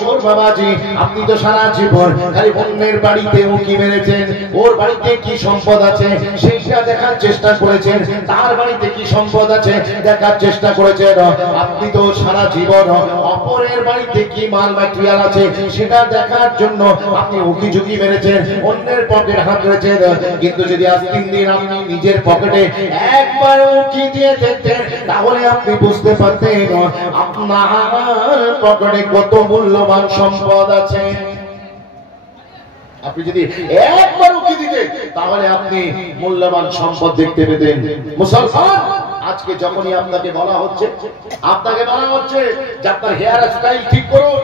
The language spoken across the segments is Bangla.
চোর বাবাজি, আপনি তো সারা জীবন খালি অন্যের বাড়িতে উঁকি মেরেছেন, ওর বাড়িতে কি সম্পদ আছে সেইটা দেখার চেষ্টা করেছেন, তার বাড়িতে কি সম্পদ আছে দেখার চেষ্টা করেছেন। আপনি তো সারা জীবন অপরের বাড়িতে কি মাল ম্যাটেরিয়াল আছে সেটা দেখার জন্য আপনি উঁকি ঝুঁকি মেরেছেন, অন্যের পকেট হাত রেখেছেন। কিন্তু যদি আজ 3 দিন আপনি নিজের পকেটে একবার উঁকি দিয়ে দেখতেন, তাহলে আপনি বুঝতে পারতেন আপনার পকেটে কত মূল্যবান সম্পদ আছে। আপনি যদি একবার উঁকি দিতেন তাহলে আপনি মূল্যবান সম্পদ দেখতে পেতেন। মুসলমান, আজকে যখনই আপনাকে বলা হচ্ছে যে আপনার হেয়ার স্টাইল ঠিক করুন,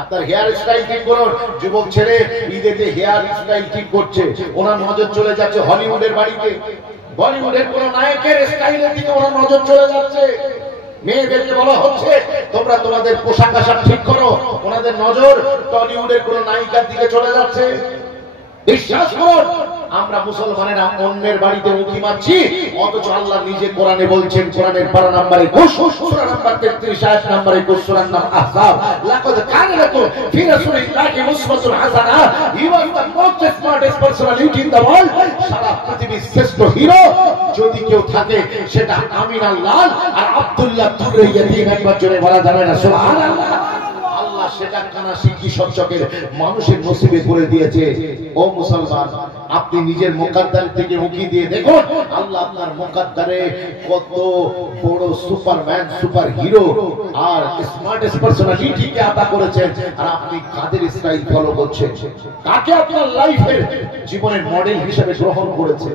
আপনার হেয়ার স্টাইল ঠিক করুন, যুবক ছেলে ঈদেতে হেয়ার স্টাইল ঠিক করছে, ওনার নজর চলে যাচ্ছে হলিউডের বাড়িতে, বলিউডের কোন নায়কের স্টাইলের দিকে ওনার নজর চলে যাচ্ছে। মেয়েদেরকে বলা হচ্ছে তোমরা তোমাদের পোশাক আশাক ঠিক করো, ওনাদের নজর টলিউডের কোন নায়িকার দিকে চলে যাচ্ছে। বিশ্বাস করুন, আমরা মুসলমানেরা অন্যের বাড়িতে উঁকি মারছি, অথচ আল্লাহ নিজে কোরআনে বলছেন, কোরআনের পারা নাম্বার 21 সূরা নাম্বার 33 আয়াত নাম্বার 21 সূরার নাম আহজাব, লাকাদ কানা লাকুম ফি রাসূলিল্লাহি উসওয়াতুন হাসানাহ, he was the most smartest personality in the world. সারা পৃথিবীর শ্রেষ্ঠ হিরো যদি কেউ থাকে সেটা আমিন আল্লাহ আর আব্দুল্লাহ তুরে ইয়াতিম, একবার জোরে বলা যাবে না সুবহানাল্লাহ। আল্লাহ সেটা কানা শিক্ষি সচ্চকের মানুষের নসিবে করে দিয়েছে। ও মুসলমান, আপনি নিজের মুকাদ্দার থেকে উঁকি দিয়ে দেখুন, আল্লাহ আপনার মুকাদ্দারে কত বড় সুপারম্যান, সুপার হিরো আর স্মার্টেস্ট পার্সোনালিটিকে আতা করেছেন, আর আপনি কাদের স্টাইল ফলো করছেন, কাকে আপনার লাইফের জীবনের মডেল হিসেবে গ্রহণ করেছেন।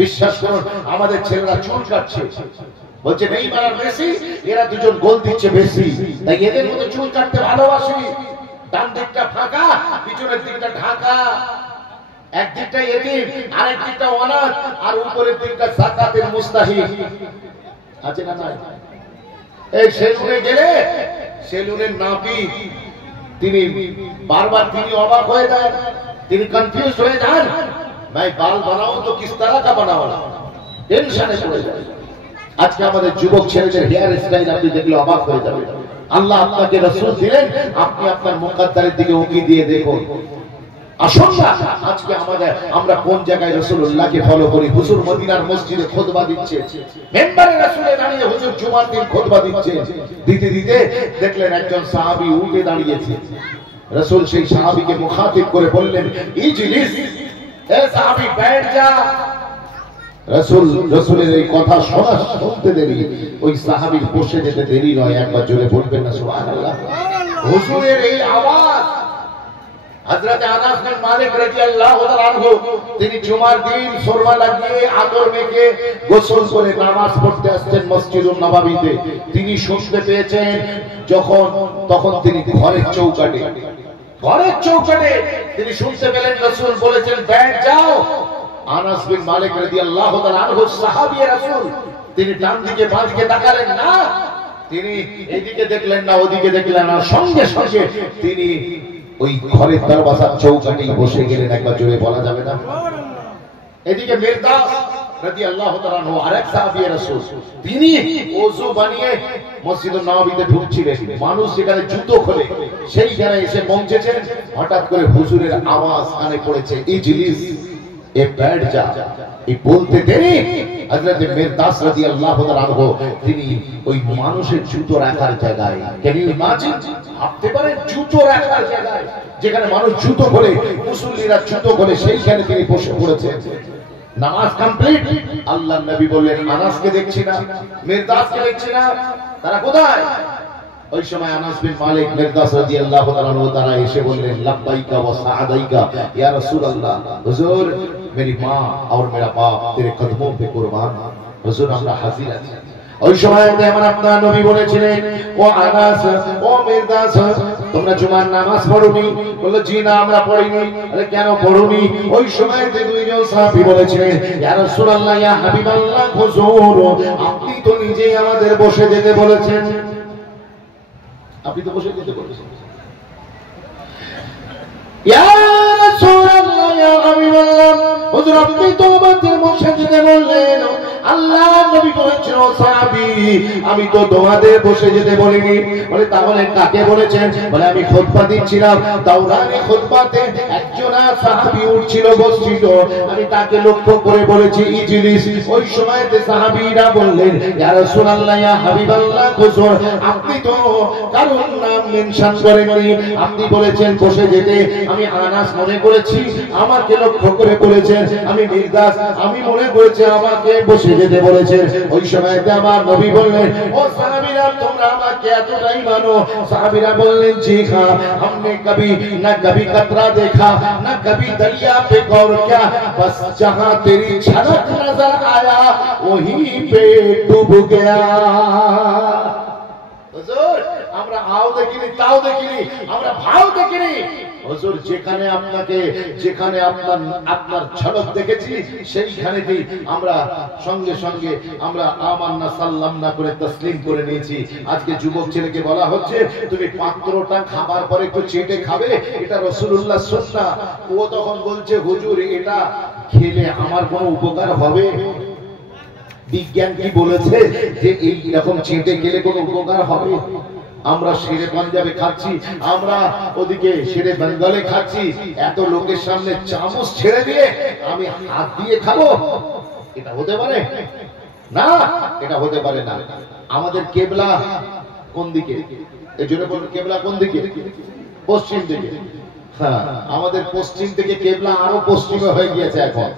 বিশ্বাস করুন, আমাদের ছেলেরা চুল কাটছে, বলছে নেইমার আর মেসি এরা দুজন গোল দিচ্ছে বেশি, তাই এদের মতো চুল কাটতে ভালোবাসি। ডান দিকটা ফাঁকা, পিছনের দিকটা ঢাকা, একদিকটা এতিম, আরেক দিকটা অনাথ, আর উপরের দিকটা যাকাতের মুস্তাহিক। আছে না নাই? এই সেলুনে গেলে সেলুনের নাপি তিনি বারবার তিনি অবাক হয়ে যান, তিনি কনফিউজ হয়ে যান, ভাই বাল বানাও তো কিস तरह का बनाओ, টেনশনে পড়ে যায়। আজকে আমাদের যুবক ছেলেদের হেয়ার স্টাইল আপনি দেখলে অবাক হয়ে যাবেন। আল্লাহ আপনাকে রাসূল দিলেন, আপনি আপনার মুকাদ্দারের দিকে উঁকি দিয়ে দেখুন। আসুন না, আজকে আমরা কোন জায়গায় রাসূলুল্লাহকে ফলো করি। হুজুর মদিনার মসজিদে খুতবা দিচ্ছে, মেম্বারে রাসূলে দাঁড়িয়ে হুজুর জুমার দিন খুতবা দিচ্ছে, দিতে দিতে দেখলেন একজন সাহাবী উঠে দাঁড়িয়েছে। রাসূল সেই সাহাবীকে মুখাতিব করে বললেন, ইজলিস, এ সাহাবী बैठ जा। রাসূলের এই কথা শুনতে দেরি, ওই সাহাবীর বসে যেতে দেরি নয়। একবার জোরে বলবেন না সুবহানাল্লাহ। হুজুরের এই আওয়াজ, হযরত আনাস বিন মালিক রাদিয়াল্লাহু তাআলা আনহু, তিনি জুমার দিন সুরমা লাগিয়ে আতর মেখে গোসল করে নামাজ পড়তে আসছেন মসজিদুন নববীতে। তিনি শুনতে পেয়েছেন তখন তিনি ঘরের চৌকাটে তিনি শুনতে পেলেন রাসূল বলেছেন बैठ जाओ। আনাস বিন মালিক রাদিয়াল্লাহু তাআলা আনহু সাহাবী রাসূল, তিনি ডান দিকে বাঁ দিকে তাকালেন না, তিনি এদিকে দেখলেন না ওদিকে দেখলেন না, সঙ্গে সঙ্গে তিনি ওই ঘরের দরওয়াজার চৌকাঠেই বসে গেলেন। একবার জোরে বলা যাবে না? এদিকে মিরদাস রাদিয়াল্লাহু তাআলা আনহু আরেক সাহাবী রাসূল, তিনি ওযু বানিয়ে মসজিদুন নববীতে ঢুকছিলেন। মানুষ যেখানে জুতো খোলে সেইখানে এসে পৌঁছেছেন, হঠাৎ করে হুজুরের আওয়াজ কানে পড়েছে, ইজলিস, এ बैठ जा। এই বলতে দেরি হযরত মিরদাস রাদিয়াল্লাহু তাআলা আনহু তিনি ওই মানুষের জুতো রাখার জায়গায়, ক্যান ইউ ইমাজিন, ভাবতে পারেন জুতো রাখার জায়গায় যেখানে মানুষ জুতো খোলে, মুসল্লিরা জুতো খোলে, সেইখানে তিনি বসে পড়েছেন। নামাজ কমপ্লিট। আল্লাহর নবী বললেন, আনাসকে দেখছি না, মিরদাসকে দেখছি না, তারা কোথায়? ওই সময় আনাস বিন মালিক মিরদাস রাদিয়াল্লাহু তাআলা আনহু তারা এসে বললেন, লাব্বাইকা ওয়া সাআদাইকা ইয়া রাসূলুল্লাহ, হুজুর मेरी माँ और मेरा बाप तेरे कदमों पे कुर्बान, हुजूर আমরা হাজির আছি। ওই সময় আমার আপনার নবী বলেছিলেন, ও আনাস, ও মিরদাস, তোমরা জুমার নামাজ পড়োনি? বলল, জি না, আমরা পড়িনি। আরে কেন পড়োনি? ওই সময় যে দুইজন সাহাবী বলেছিলেন, ইয়া রাসূলুল্লাহ, ইয়া হাবিবাল্লাহ, হুজুর আপনি তো নিজেই আমাদের বসে যেতে বলেছেন, আপনি তো বসে যেতে বলেছেন। ইয়া রাসূলুল্লাহ, ইয়া হাবিবাল্লাহ, হুজুর আপনি তো আমাদের বসে যেতে বললেন, আল্লাহ নবী বলেছেন ও সাহাবী আমি তো তোমাদের বসে যেতে বলিনি। বলে তাহলে কাকে বলেছেন? বলে আমি খুতবা দিচ্ছিলাম, দাওরানি খুতবাতে একজন সাহাবী উঠছিল বসছিল, আমি তাকে লক্ষ্য করে বলেছি ইজলিস। ওই সময়তে সাহাবীরা বললেন ইয়া রাসূলুল্লাহ ইয়া হাবিবাল্লাহ হুজুর আপনি তো কারোর নাম মেনশন করেননি, আপনি বলেছেন বসে যেতে। আমি আনাস মনে করেছি আমাকে লক্ষ্য করে বলেছেন, আমি মির্দাস আমি মনে করেছি আমাকে বসে যেতে বলেছেন। ওই সময়তে আমার নবী বললেন ও সাহাবীরা তোমরা আমাকে এতটাই মানো? সাহাবীরা বললেন জি হ্যাঁ, हमने कभी ना कभी कतरा देखा ना कभी दरिया पे गौर किया, बस जहां तेरी झलक नजर आया वहीं पे डूब गया। হুজুর আমরা আও দেখিনি তাও দেখিনি, আমরা ভাও দেখিনি। হুজুর যেখানে আপনাকে যেখানে আপনার ঝলক দেখেছি সেইখানেই আমরা সঙ্গে সঙ্গে আমরা আমান্না সাল্লাম না করে তাসলিম করে নিয়েছি। আজকে যুবক ছেলেকে বলা হচ্ছে তুমি পাত্রটা খাবার পরে একটু চেটে খাবে, এটা রাসূলুল্লাহ সুন্নাহ। ও তখন বলছে হুজুর এটা খেলে আমার কোনো উপকার হবে? বিজ্ঞান কি বলেছে যে এই রকম চেটে গেলে কোনো উপকার হবে? আমরা শেরে পাঞ্জাবে খাচ্ছি, আমরা ওদিকে শেরে বেঙ্গলে খাচ্ছি, এত লোকের সামনে চামচ ছেড়ে দিয়ে আমি হাত দিয়ে খাবো? এটা হতে পারে না, এটা হতে পারে না। আমাদের কেবলা কোন দিকে? এই জন্য বলুন কেবলা কোন দিকে? পশ্চিম দিকে। হ্যাঁ আমাদের পশ্চিম থেকে কেবলা আরো পশ্চিমে হয়ে গিয়েছে এখন।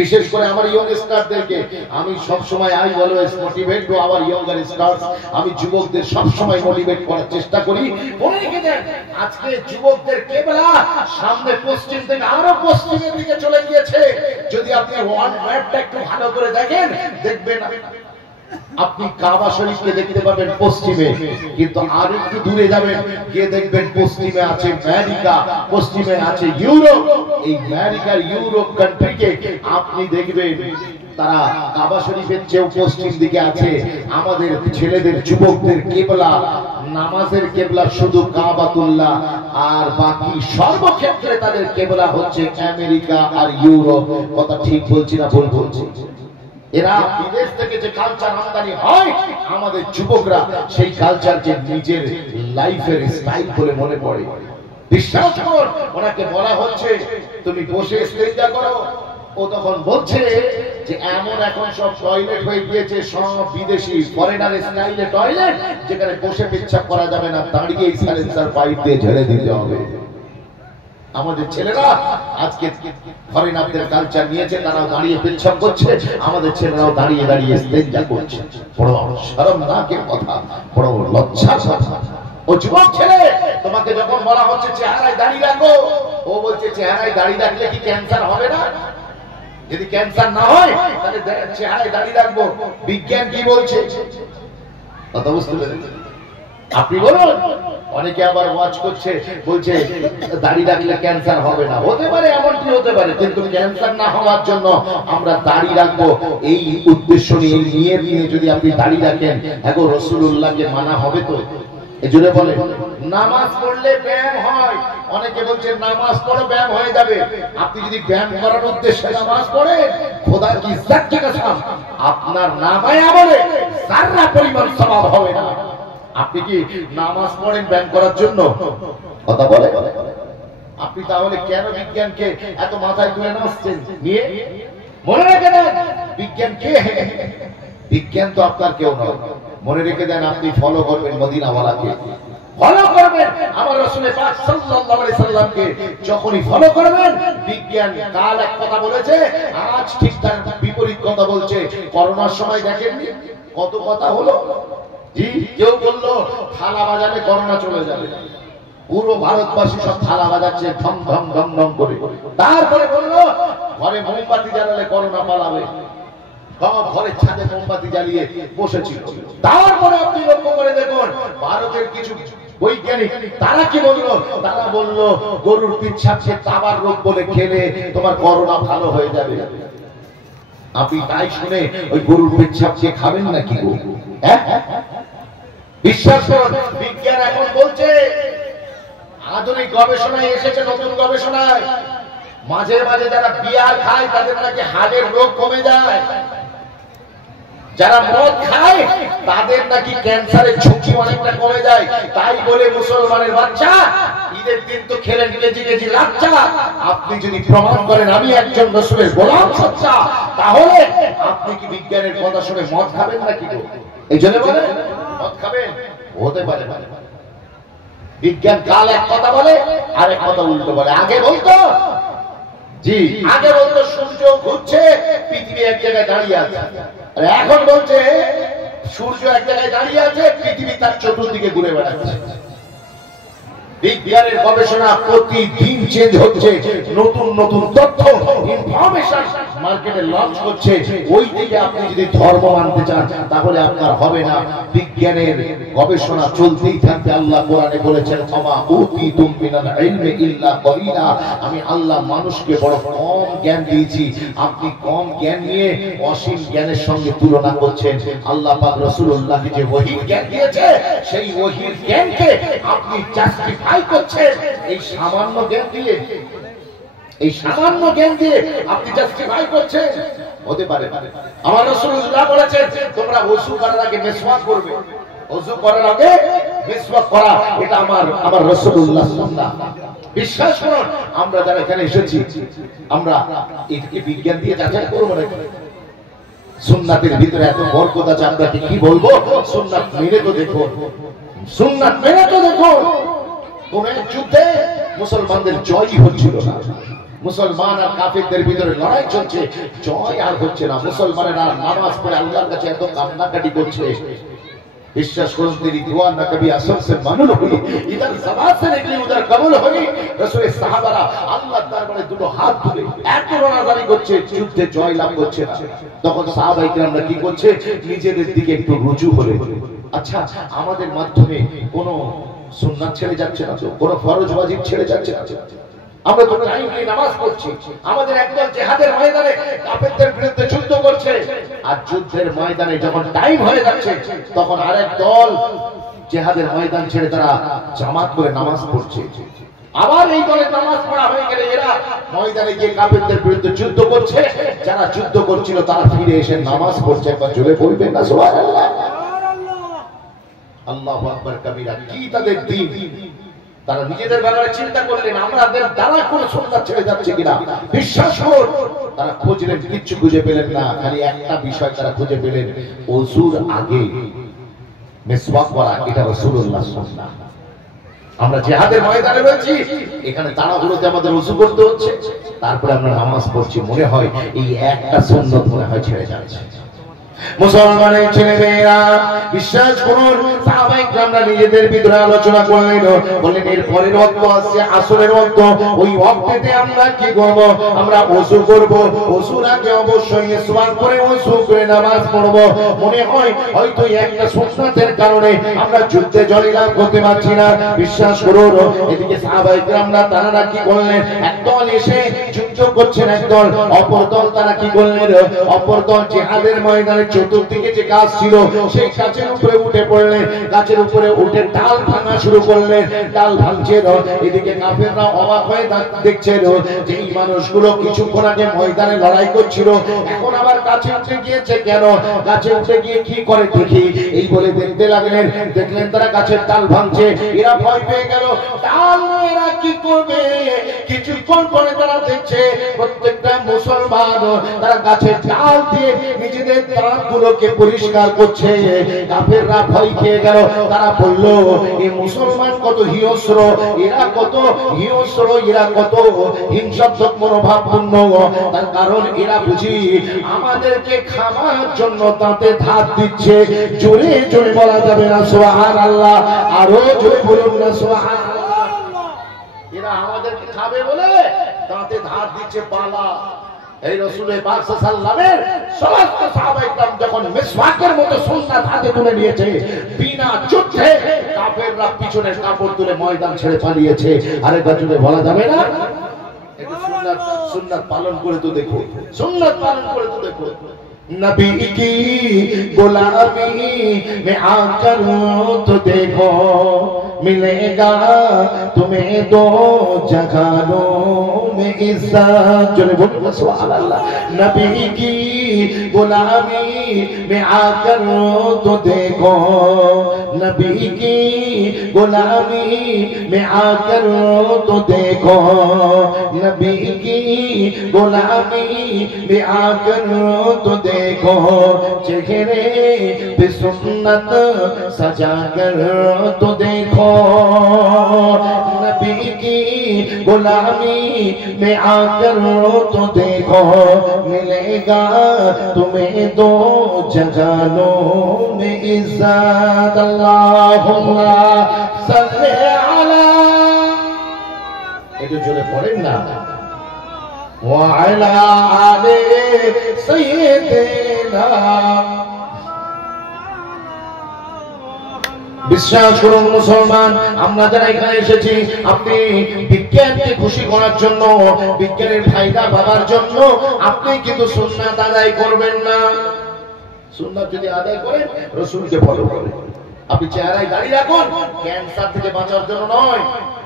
বিশেষ করে আমার ইয়ংস্টারদেরকে আমি সব সময় I always motivate to our younger stars. আমি যুবকদের সব সময় মোটিভেট করার চেষ্টা করি। মনে রেখে দেন আজকে যুবকদের কেবলা সামনে পশ্চিম থেকে আরো পশ্চিমের দিকে চলে গিয়েছে। যদি আপনি ওয়ার্ল্ড ম্যাপটা একটু ভালো করে দেখেন দেখবেন আপনি কাবা শরীফকে দেখতে পাবেন পশ্চিমে, কিন্তু আর একটু দূরে যাবেন গিয়ে দেখবেন পশ্চিমে আছে আমেরিকা, পশ্চিমে আছে ইউরোপ। এই আমেরিকার ইউরোপ কান্ট্রিকে আপনি দেখবেন তারা কাবা শরীফের চেয়েও পশ্চিম দিকে আছে। আমাদের ছেলেদের যুবকদের কেবলা নামাজের কেবলা শুধু কাবাতুল্লাহ, আর বাকি সর্বক্ষেত্রে তাদের কেবলা হচ্ছে আমেরিকা আর ইউরোপ। কথা ঠিক বলছি না ভুল বলছি? এরা বিদেশ থেকে যে কালচার আমদানি হয় আমাদের যুবকরা সেই কালচারকে নিজের লাইফের স্টাইল বলে মনে করে। বিশ্বাস কর ওনাকে বলা হচ্ছে তুমি বসে ইস্তেঞ্জা করো, ও তখন বলছে যে এমন এখন সব টয়লেট হয়ে গিয়েছে সব বিদেশি ফরেনার স্টাইলে টয়লেট, যেখানে বসে পেচ্ছাপ করা যাবে না, দাঁড়িয়ে সাইলেন্সার পাইপ দিয়ে ঝেড়ে দিতে হবে। আমাদের ছেলেরা আজকে ফরেনারদের কালচার নিয়েছে, তারাও দাঁড়িয়ে পেচ্ছাপ করছে, আমাদের ছেলেরাও দাঁড়িয়ে দাঁড়িয়ে ইস্তেঞ্জা করছে। বড় শরমনাকের কথা, বড় লজ্জার কথা। ও যুবক ছেলে তোমাকে যখন বলা হচ্ছে চেহারায় দাঁড়িয়ে রাখো, ও বলছে চেহারায় দাঁড়িয়ে রাখলে কি ক্যান্সার হবে না? যদি ক্যান্সার না হয় তাহলে চেহারায় দাঁড়িয়ে রাখবো। বিজ্ঞান কি বলছে কথা বুঝতে পেরেছেন? আপনি বলুন। অনেকে আবার ওয়াচ করছে বলছে দাড়ি রাখলে ক্যান্সার হবে না। হতে পারে, এমনটি হতে পারে, কিন্তু ক্যান্সার না হওয়ার জন্য আমরা দাড়ি রাখবো এই উদ্দেশ্য নিয়ে নিয়ে যদি আপনি দাড়ি রাখেন এখন রাসূলুল্লাহকে মানা হবে তো? এজন্য বলে নামাজ পড়লে ব্যায়াম হয়। অনেকে বলছে নামাজ পড়ো ব্যায়াম হয়ে যাবে। আপনি যদি ব্যায়াম করার উদ্দেশ্যে নামাজ পড়েন খোদা কি ইজ্জত কি কসম আপনার নামায় আমলে যারা পরিমাণ সওয়াব হবে না। আপনি কি নামাজ পড়েন ব্যায়াম করার জন্য? কথা বলে আপনি তাহলে কেন বিজ্ঞানকে এত মাথায় তুলে নাচছেন নিয়ে? মনে রেখে দেন বিজ্ঞান কে? বিজ্ঞান তো আপনার কেউ নয়। মনে রেখে দেন আপনি ফলো করবেন মদিনাওয়ালাকে, ফলো করবেন আমার রাসূল পাক সাল্লাল্লাহু আলাইহি সাল্লামকে। যখনই ফলো করবেন বিজ্ঞান কাল এক কথা বলেছে আজ ঠিক তার বিপরীত কথা বলছে। করোনার সময় দেখেননি কত কথা হলো? জি কেউ বললো থালা বাজালে করোনা চলে যাবে, পুরো ভারতবাসী সব থালা বাজাচ্ছে ধম ধম ধম ধম করে। তারপরে বললো ঘরে মোমবাতি জ্বালালে করোনা পালাবে, ঘরের ছাদে মোমবাতি জ্বালিয়ে বসেছিল। তারপরে আপনি লক্ষ্য করে দেখুন ভারতের কিছু বৈজ্ঞানিক তারা কি বললো? তারা বললো গরুর পিচ্ছাপকে তাবার রোগ বলে খেলে তোমার করোনা ভালো হয়ে যাবে। আপনি তাই শুনে ওই গরুর পিচ্ছাপকে খাবেন নাকি? বিশ্বাস করুন বিজ্ঞান এখন বলছে, আধুনিক গবেষণায় এসেছে, নতুন গবেষণায় মাঝে মাঝে যারা বিয়ার খায় তাদের নাকি হাড়ের রোগ কমে যায়। যারা মদ খায় তাদের নাকি ক্যান্সারের ঝুঁকি অনেকটা কমে যায়। তাই বলে মুসলমানের বাচ্চা ঈদের দিন তো খেলেন কেজি কেজি লাচ্চা। আপনি যদি প্রমাণ করেন আমি একজন রাসূলের গোলাম সচ্চা, তাহলে আপনি কি বিজ্ঞানের কথা শুনে মদ খাবেন নাকি? এই জন্য বলে মদ খাবেন, হতে পারে বিজ্ঞান কাল এক কথা বলে আর এক কথা উল্টো বলে। আগে বলতো জি, আগে বলতো সূর্য ঘুরছে, পৃথিবী এক জায়গায় দাঁড়িয়ে আছে। আর এখন বলছে সূর্য এক জায়গায় দাঁড়িয়ে আছে, পৃথিবী তার চতুর্দিকে ঘুরে বেড়াচ্ছে। বিজ্ঞানের গবেষণা প্রতিদিন চেঞ্জ হচ্ছে, নতুন নতুন তথ্য ইনফরমেশন মার্কেটে লঞ্চ হচ্ছে। ওই দিকে আপনি যদি ধর্ম মানতে চান তাহলে আপনার হবে না। বিজ্ঞানের গবেষণা চলতেই থাকবে। আল্লাহ কোরআনে বলেছেন ওমা উতিতুম মিনাল ইলমি ইল্লা কলিলা, আমি আল্লাহ মানুষকে বড় কম জ্ঞান দিয়েছি। আপনি কম জ্ঞান নিয়ে অসীম জ্ঞানের সঙ্গে তুলনা করছেন। আল্লাহ পাক রাসূলুল্লাহকে যে ওহী জ্ঞান দিয়েছে, সেই ওহীর জ্ঞানকে আপনি জাস্টিফাই করছেন এই সামান্য জ্ঞান দিয়ে। এই সামান্য জ্ঞান দিয়ে আপনি জাস্টিফাই করছেন, হতে পারে। আমার রাসূলুল্লাহ বলেছেন তোমরা ওযু করার আগে মিসওয়াক করবে। ওযু করার আগে মিসওয়াক করা, এটা আমার রাসূলুল্লাহ সুন্নাহ। বিশ্বাস করুন, আমরা যারা এখানে এসেছি আমরা এটাকে বিজ্ঞান দিয়ে যাচাই করব না। সুন্নাতের ভিতরে এত বরকত আছে, আমরা কি বলবো? সুন্নাত মেনে তো দেখো, সুন্নাত মেনে তো দেখো। কোন এক যুদ্ধে মুসলমানদের জয়ই হচ্ছিল না। মুসলমান আর কাফেরদের ভিতরে লড়াই চলছে, জয় আর হচ্ছে না। মুসলমানেরা নামাজ পড়ে আল্লাহর কাছে এত কান্নাকাটি করছে। বিশ্বাস করুন, তেরি দুয়া না কবি আসর সে মানুল হুই, ইধর জবান সে নিকলি উধর কবুল হুই। রাসূলের সাহাবারা আল্লাহর দরবারে দুটো হাত তুলে এত রোনাজারি করছে, যুদ্ধে জয় লাভ করছে না। তখন সাহাবায়ে কিরামরা কি করছে? নিজেদের দিকে একটু রুজু হলে, আচ্ছা আমাদের মাধ্যমে কোন সুন্নাত ছেড়ে যাচ্ছে না, কোন ফরজ ওয়াজিব ছেড়ে যাচ্ছে না। আমরা তো টাইমলি নামাজ পড়ছি। আমাদের একদল জিহাদের ময়দানে কাফেরদের বিরুদ্ধে যুদ্ধ করছে, আর যুদ্ধের ময়দানে যখন টাইম হয়ে যাচ্ছে তখন আরেক দল জিহাদের ময়দান ছেড়ে তারা জামাত করে নামাজ পড়ছে। আবার এই দলের নামাজ পড়া হয়ে গেলে এরা ময়দানে গিয়ে কাফেরদের বিরুদ্ধে যুদ্ধ করছে। যারা যুদ্ধ করছিল তারা ফিরে এসে নামাজ পড়ছে। একবার জোরে বলবেন না সুবহানাল্লাহ? আল্লাহু আকবার কবীরা। কি তাদের দিন! তারা নিজেদের ব্যাপারে চিন্তা করলেন আমাদের দ্বারা কোন সুন্নাত ছেড়ে যাচ্ছে কিনা। বিশ্বাস করুন, তারা খুঁজলেন, কিচ্ছু খুঁজে পেলেন না। খালি একটা বিষয় তারা খুঁজে পেলেন, ওযুর আগে মিসওয়াক করা, এটা রাসূলুল্লাহর সুন্নাহ। আমরা জিহাদের ময়দানে রয়েছি, এখানে তাড়াহুড়োতে আমাদের ওযু করতে হচ্ছে, তারপরে আমরা নামাজ পড়ছি। মনে হয় এই একটা সুন্নাত মনে হয় ছেড়ে যাচ্ছে। মুসলমানের ছেলেমেয়েরা বিশ্বাস করুন, সাহাবায়ে কেরামরা নিজেদের ভিতরে আলোচনা করলেন, বললেন এর পরের ওয়াক্ত আছে আসরের ওয়াক্ত। ওই ওয়াক্তেতে আমরা কি করব? আমরা ওযু করব। ওযুর আগে অবশ্যই মিসওয়াক করে ওযু করে নামাজ পড়ব। মনে হয় হয়তো একটা সুন্নাতের কারণে আমরা যুদ্ধে জয়লাভ করতে পারছি না। বিশ্বাস করুন, এদিকে সাহাবায়ে কেরামরা তারা কি করলেন? একদল এসে যুদ্ধ করছেন, একদল অপর দল তারা কি করলেন? অপর দল জিহাদের ময়দানে চতুর্দিকে যে গাছ ছিল সেই গাছের উপরে উঠে পড়লেন। গাছের উপরে উঠে ডাল ভাঙা শুরু করলেন। ডাল ভাঙছে, এদিকে কাফেররা অবাক হয়ে দেখছে যে এই মানুষগুলো কিছুক্ষণ আগে ময়দানে লড়াই করছিল, এখন আবার গাছে উঠে গিয়েছে কেন? গাছে উঠে গিয়ে কি করে দেখি, এই বলে দেখতে লাগলেন। দেখলেন তারা গাছের ডাল ভাঙছে। এরা ভয় পেয়ে গেল, ডাল এরা কি করবে? কিছুক্ষণ পরে তারা দেখছে প্রত্যেকটা মুসলমান তারা গাছের ডাল দিয়ে নিজেদের গুলোকে পরিষ্কার করছে। কাফেররা ভয় খেয়ে গেল। তারা বলল এই মুসলমান কত হিংস্র, এরা কত হিংস্র, এরা কত হিংসাত্মক মনোভাবপূর্ণ। তার কারণ এরা বুঝি আমাদেরকে খাবার জন্য দাঁতে ধার দিচ্ছে। জোরে জোরে বলা যাবে না সুবহানাল্লাহ? আরো জোরে বলুন না সুবহানাল্লাহ? এরা আমাদেরকে খাবে বলে দাঁতে ধার দিচ্ছে পালা। এই রাসূলের পাক সাল্লাল্লাহু আলাইহি সমস্ত সাহাবায়ে কেরাম যখন মিসওয়াকের মতো সুন্নাত হাতে তুলে নিয়েছে, বিনা যুদ্ধে কাফেররা পিছনের কাপড় তুলে ময়দান ছেড়ে পালিয়েছে। আরেকবার যদি বলা যাবে না? একটু সুন্নাত পালন করে তো দেখো, সুন্নাত পালন করে তো দেখো। नबी की गुलामी में आकर तो देखो, मिलेगा तुम्हें दो जहानों में इज्जत जोरे बोलो सुभान अल्लाह नबी की गुलामी में आकर तो देखो नबी की गुलामी में आकर तो देखो नबी की गुलामी में आकर तो देखो चेहरे पे सुन्नत सजा कर तो देखो नबी की गुलामी में आकर तो देखो मिलेगा तुम्हें दो जहानों में इज्जत अल्लाहुम्मा सल्ली अला একটু জোরে পড়েন না ওয়া আলা আলে সাইয়্যিদিনা বিশ্বাস করুন মুসলমান আমরা যারা এখানে এসেছি আপনি বিজ্ঞানকে খুশি করার জন্য বিজ্ঞানের ফায়দা পাওয়ার জন্য আপনি কিন্তু সুন্নাত আদায় করবেন না সুন্নাত যদি আদায় করেন রাসূলকে ফলো করেন আপনি চেহারায় দাঁড়িয়ে রাখুন ক্যান্সার থেকে বাঁচার জন্য নয়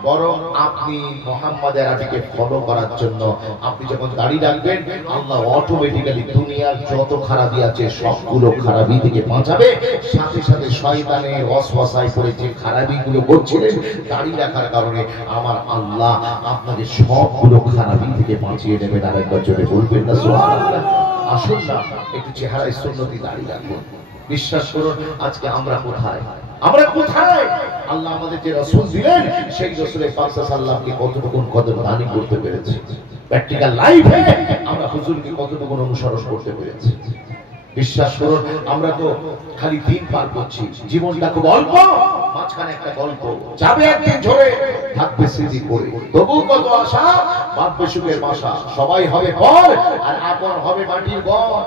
বরং আপনি মুহাম্মাদের আদিকে ফলো করার জন্য আপনি যখন দাঁড়িয়ে রাখবেন আল্লাহ অটোমেটিক্যালি দুনিয়ার যত খারাপি আছে সবগুলো খারাপি থেকে বাঁচাবে সাথে সাথে শয়তানের ওয়াসওয়াসায় পড়ে যে খারাপিগুলো করছিলেন দাঁড়িয়ে রাখার কারণে আমার আল্লাহ আপনাকে সবগুলো খারাপি থেকে বাঁচিয়ে নেবেন আরেকবার জোরে বলবেন না সুবহানাল্লাহ আসুন না একটু চেহারায় সুন্নতি দাঁড়িয়ে রাখুন বিশ্বাস করুন আজকে আমরা কোথায় আল্লাহ আমাদের যে রাসূল দিলেন সেই রাসূলের পাক সাল্লাল্লাহু আলাইহি কতটুকু কদরদানি করতে পেরেছি প্র্যাকটিক্যাল লাইফে আমরা হুজুরকে কতটুকু অনুসরণ করতে পেরেছি বিশ্বাস করুন আমরা তো খালি দিন পার করছি জীবনটা খুব অল্প মাঝখানে একটা গল্প যাবে একদিন ঝরে থাকবে স্মৃতি করে তবু কত আশা বাঁধবে সুখের বাসা সবাই হবে পর আর আপন হবে মাটির ঘর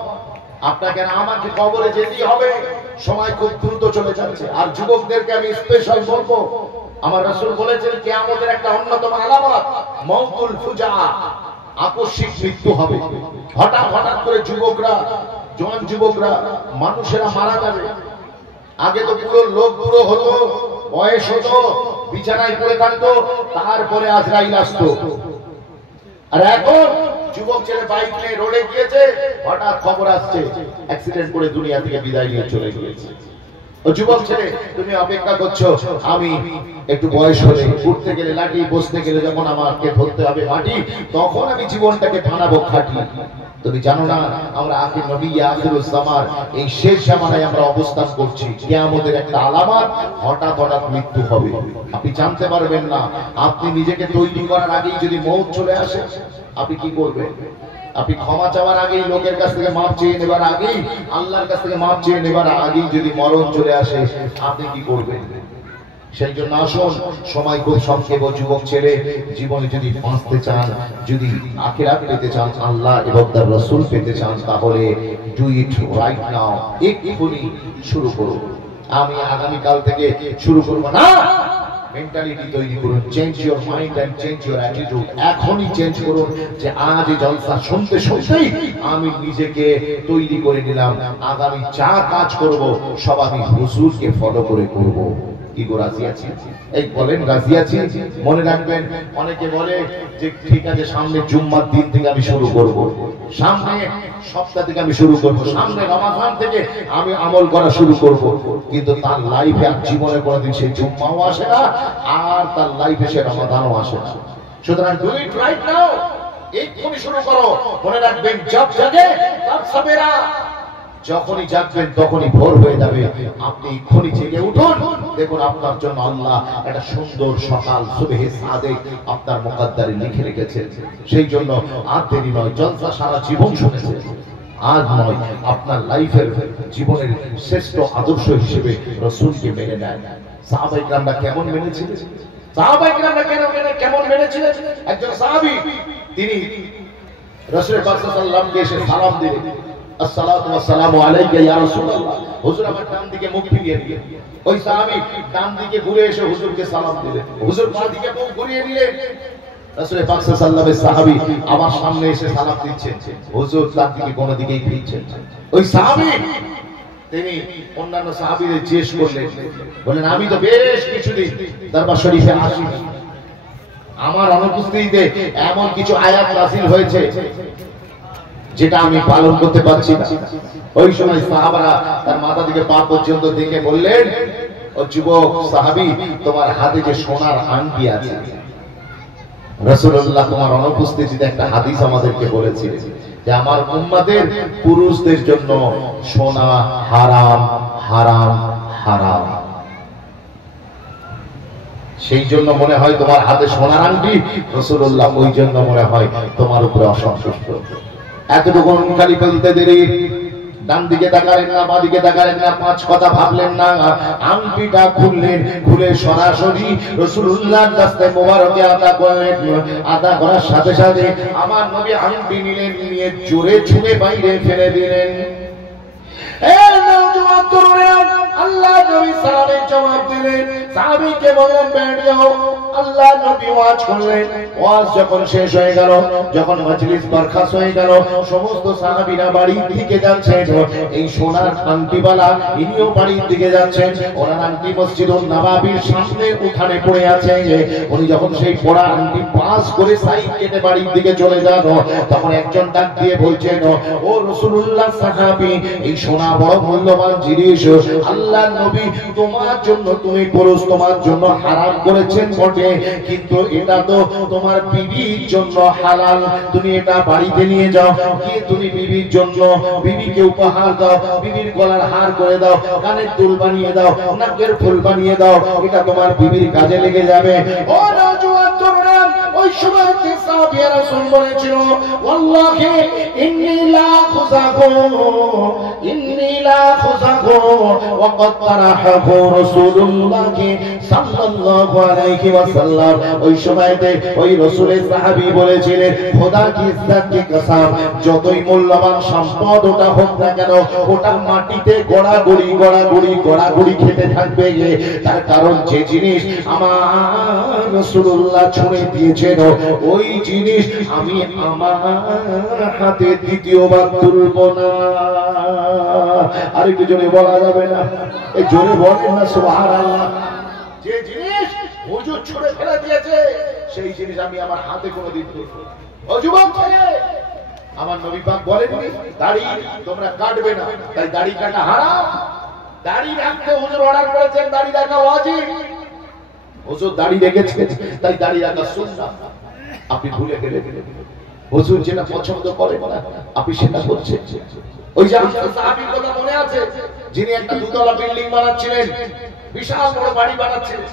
আপনাকে না আমাকে কবরে যেতেই হবে সময় খুব দ্রুত চলে যাচ্ছে আর যুবকদেরকে আমি স্পেশাল বলবো আমার রাসূল বলেছেন কিয়ামতের একটা অন্যতম আলামত মাউতুল ফুজা আকস্মিক মৃত্যু হবে হঠাৎ করে যুবকরা জওয়ান যুবকরা মানুষেরা মারা যাবে আগে তো পুরো লোক পুরো হতো বয়স হতো বিছানায় পড়ে থাকতো তারপরে আজরাইল আসতো আর এখন যুবক ছেলে বাইক নিয়ে রোডে গিয়েছে হঠাৎ খবর আসছে অ্যাক্সিডেন্ট করে দুনিয়া থেকে বিদায় নিয়ে চলে গিয়েছে ও যুবক ছেলে তুমি অপেক্ষা করছো আমি একটু বয়স হলে উঠতে গেলে লাঠি বসতে গেলে যখন আমাকে ধরতে হবে মাটি তখন আমি জীবনটাকে বানাবো খাঁটি তুমি জানো না আমরা আখির নবী আখিরুজ জামান এই শেষ জামানায় আমরা অবস্থান করছি কিয়ামতের একটা আলামত হঠাৎ মৃত্যু হবে আপনি জানতে পারবেন না আপনি নিজেকে তৈরি করার আগেই যদি মওত চলে আসে আপনি কি করবেন আপনি ক্ষমা চাওয়ার আগেই লোকের কাছ থেকে মাপ চেয়ে নেবার আগেই আল্লাহর কাছ থেকে মাপ চেয়ে নেবার আগেই যদি মরণ চলে আসে আপনি কি করবেন সেই জন্য আসুন সময় খুব সংক্ষেপ যুবক ছেলে জীবনে যদি বাঁচতে চান যদি আখিরাত পেতে চান আল্লাহ এবং তার রাসূল পেতে চান তাহলে ডু ইট রাইট নাও এক্ষুনি শুরু করুন আমি আগামী কাল থেকে শুরু করব না মেন্টালিটি তৈরি করুন change your mind and change your attitude এখনই চেঞ্জ করুন যে আজ এই জলসা শুনতেই আমি নিজেকে তৈরি করে নিলাম আগামী যা কাজ করব সব আমি হুজুরকে ফলো করে করব কি গো রাজি আছি এই বলেন রাজি আছি মনে রাখবেন অনেকে বলে যে ঠিক আছে সামনে জুম্মার দিন থেকে আমি শুরু করব সামনে সপ্তাহ থেকে আমি শুরু করব সামনে রমাদান থেকে আমি আমল করা শুরু করব কিন্তু তার লাইফে আর জীবনে কোনোদিন সেই জুম্মাও আসে না আর তার লাইফে সে রমাদানও আসে না সুতরাং ডু ইট রাইট নাও এক্ষুনি শুরু করো মনে রাখবেন জব জাগে তব সবেরা যখনই জাগবেন তখনই ভোর হয়ে যাবে আপনি এক্ষুনি জেগে উঠুন দেখুন আপনার জন্য আল্লাহ একটা সুন্দর সকাল সুবহে সাদেক আপনার মুকদ্দারে লিখে রেখেছেন সেই জন্য আর দেরি নয় জলসা সারা জীবন শুনেছেন আজ নয় আপনার লাইফের জীবনের শ্রেষ্ঠ আদর্শ হিসেবে রাসূলকে মেনে নেন সাহাবায়ে কিরামরা কেমন মেনেছিলেন সাহাবায়ে কিরামরা কেমন মেনেছিলেন একজন সাহাবী তিনি রাসূল পাক সাল্লাল্লাহু আলাইহি ওয়াসাল্লামকে এসে সালাম দিলেন আসসালাতু ওয়াসসালামু আলাইকা ইয়া রাসূলুল্লাহ হুজুর আমার ডান দিকে মুখ ফিরিয়ে দিলেন ওই সাহাবী ডান দিকে ঘুরে এসে হুজুরকে সালাম দিলেন হুজুর বাঁ দিকে মুখ ঘুরিয়ে দিলেন রাসূল পাক সাল্লাল্লাহু আলাইহি ওয়াসাল্লামের সাহাবী আমার সামনে এসে সালাম দিচ্ছেন হুজুর তার দিকে কোন দিকেই ফিরছেন ওই সাহাবী তিনি অন্যান্য সাহাবীদের জিজ্ঞেস করলেন বলেন আমি তো বেশ কিছুদিন দরবার শরীফে আসিনি আমার অনুপস্থিতিতে এমন কিছু আয়াত নাযিল হয়েছে যেটা আমি পালন করতে পারছি না। ওই সময় সাহাবারা তার মাথা থেকে পা পর্যন্ত দেখে বললেন, ও যুবক সাহাবী, তোমার হাতে যে সোনার আংটি আছে, রাসূলুল্লাহ তোমার অনুপস্থিতিতে একটা হাদিস আমাদেরকে বলেছিলেন যে আমার উম্মতের পুরুষদের জন্য সোনা হারাম হারাম হারাম। সেই জন্য মনে হয় তোমার হাতে সোনার আংটি, রাসূলুল্লাহ ওই জন্য মনে হয় তোমার উপরে অসন্তুষ্ট। এতটুকু খালি বলতে দেরি, ডান দিকে তাকালেন না, বাঁ দিকে তাকালেন না, পাঁচ কথা ভাবলেন না, আংটিটা খুললেন, খুলে সরাসরি রাসূলুল্লাহর দস্তায় মোবারকে আদা করলেন। আদা করার সাথে সাথে আমার নবী আংটি নিলেন, নিয়ে জোরে ছুঁড়ে বাইরে ফেলে দিলেন। আল্লাহ নবী সালামের জবাব দিলেন, সাহাবীকে বললেন বের যাও। আল্লাহ নবী ওয়াজ করলেন। ওয়াজ যখন শেষ হয়ে গেল, যখন মজলিস বরখাস্ত হয়ে গেল, সমস্ত সাহাবীরা বাড়ির দিকে যাচ্ছেন। এই সোনার আংটিওয়ালা ইনিও বাড়ির দিকে যাচ্ছেন। ওনার আংটি মসজিদুন নববীর সামনে উঠানে পড়ে আছে। উনি যখন সেই পড়া আংটি পাস করে সাইড কেটে বাড়ির দিকে চলে যান, তখন একজন ডাক দিয়ে বলছেন, ও রাসূলুল্লাহ সাহাবী, এই সোনা বড় মূল্যবান জিনিস, আল্লাহ নবী তোমার জন্য, তুমি পুরুষ, তোমার জন্য হারাম করেছেন বটে, কিন্তু এটা তো তোমার বিবির জন্য হালাল। তুমি এটা বাড়িতে নিয়ে যাও, গিয়ে তুমি বিবির জন্য, বিবিকে উপহার দাও, বিবির গলার হার করে দাও, কানের দুল বানিয়ে দাও, নাকের ফুল বানিয়ে দাও, এটা তোমার বিবির কাজে লেগে যাবে। ও নওজোয়ান তরুণ, ওই সময় সাহাবীরা রাসূল বলেছিল, ওয়াল্লাহি ইন্নী লা খুযাকু, ইন্নী লা খুযাকু ওয়া ক্বাদ তারাহাহু রাসূলুল্লাহ সাল্লাল্লাহু আলাইহি ওয়াসাল্লাম। ওই সময়তে ওই রাসূলের সাহাবী বলেছিলেন, খোদা কি ইজ্জত কি কসম, যতই মূল্যবান সম্পদ ওটা হোক না কেন, ওটা মাটিতে গড়াগড়ি গড়াগড়ি গড়াগড়ি খেতে থাকবে। তার কারণ যে জিনিস আমার রাসূলুল্লাহ ছুঁয়ে দিয়েছেন, ওই জিনিস আমি আমার হাতে দ্বিতীয়বার তুলব না। আর একটু জোরে বলা যাবে না? এই জোরে বলেন না সুবহানাল্লাহ। যে জিনিস হুজুর ছুঁড়ে ফেলে দিয়েছে, সেই জিনিস আমি আমার হাতে কোনোদিন তুলব না। ও যুবক ছেলে, আমার নবী পাক বলেননি দাড়ি তোমরা কাটবে না, তাই দাড়ি কাটা হারাম। দাড়ি রাখতে হুজুর অর্ডার করেছেন, দাড়ি রাখা ওয়াজিব। হুজুর দাড়ি রেখেছেন, তাই দাড়ি রাখা সুন্নাহ। আপনি ভুলে গেলেন, হুজুর যেটা পছন্দ করেন না আপনি সেটা করছেন। ওই যে সাহাবীর কথা মনে আছে, যিনি একটা দুতলা বিল্ডিং বানাচ্ছিলেন, বিশাল বড় বাড়ি বানাচ্ছিলেন।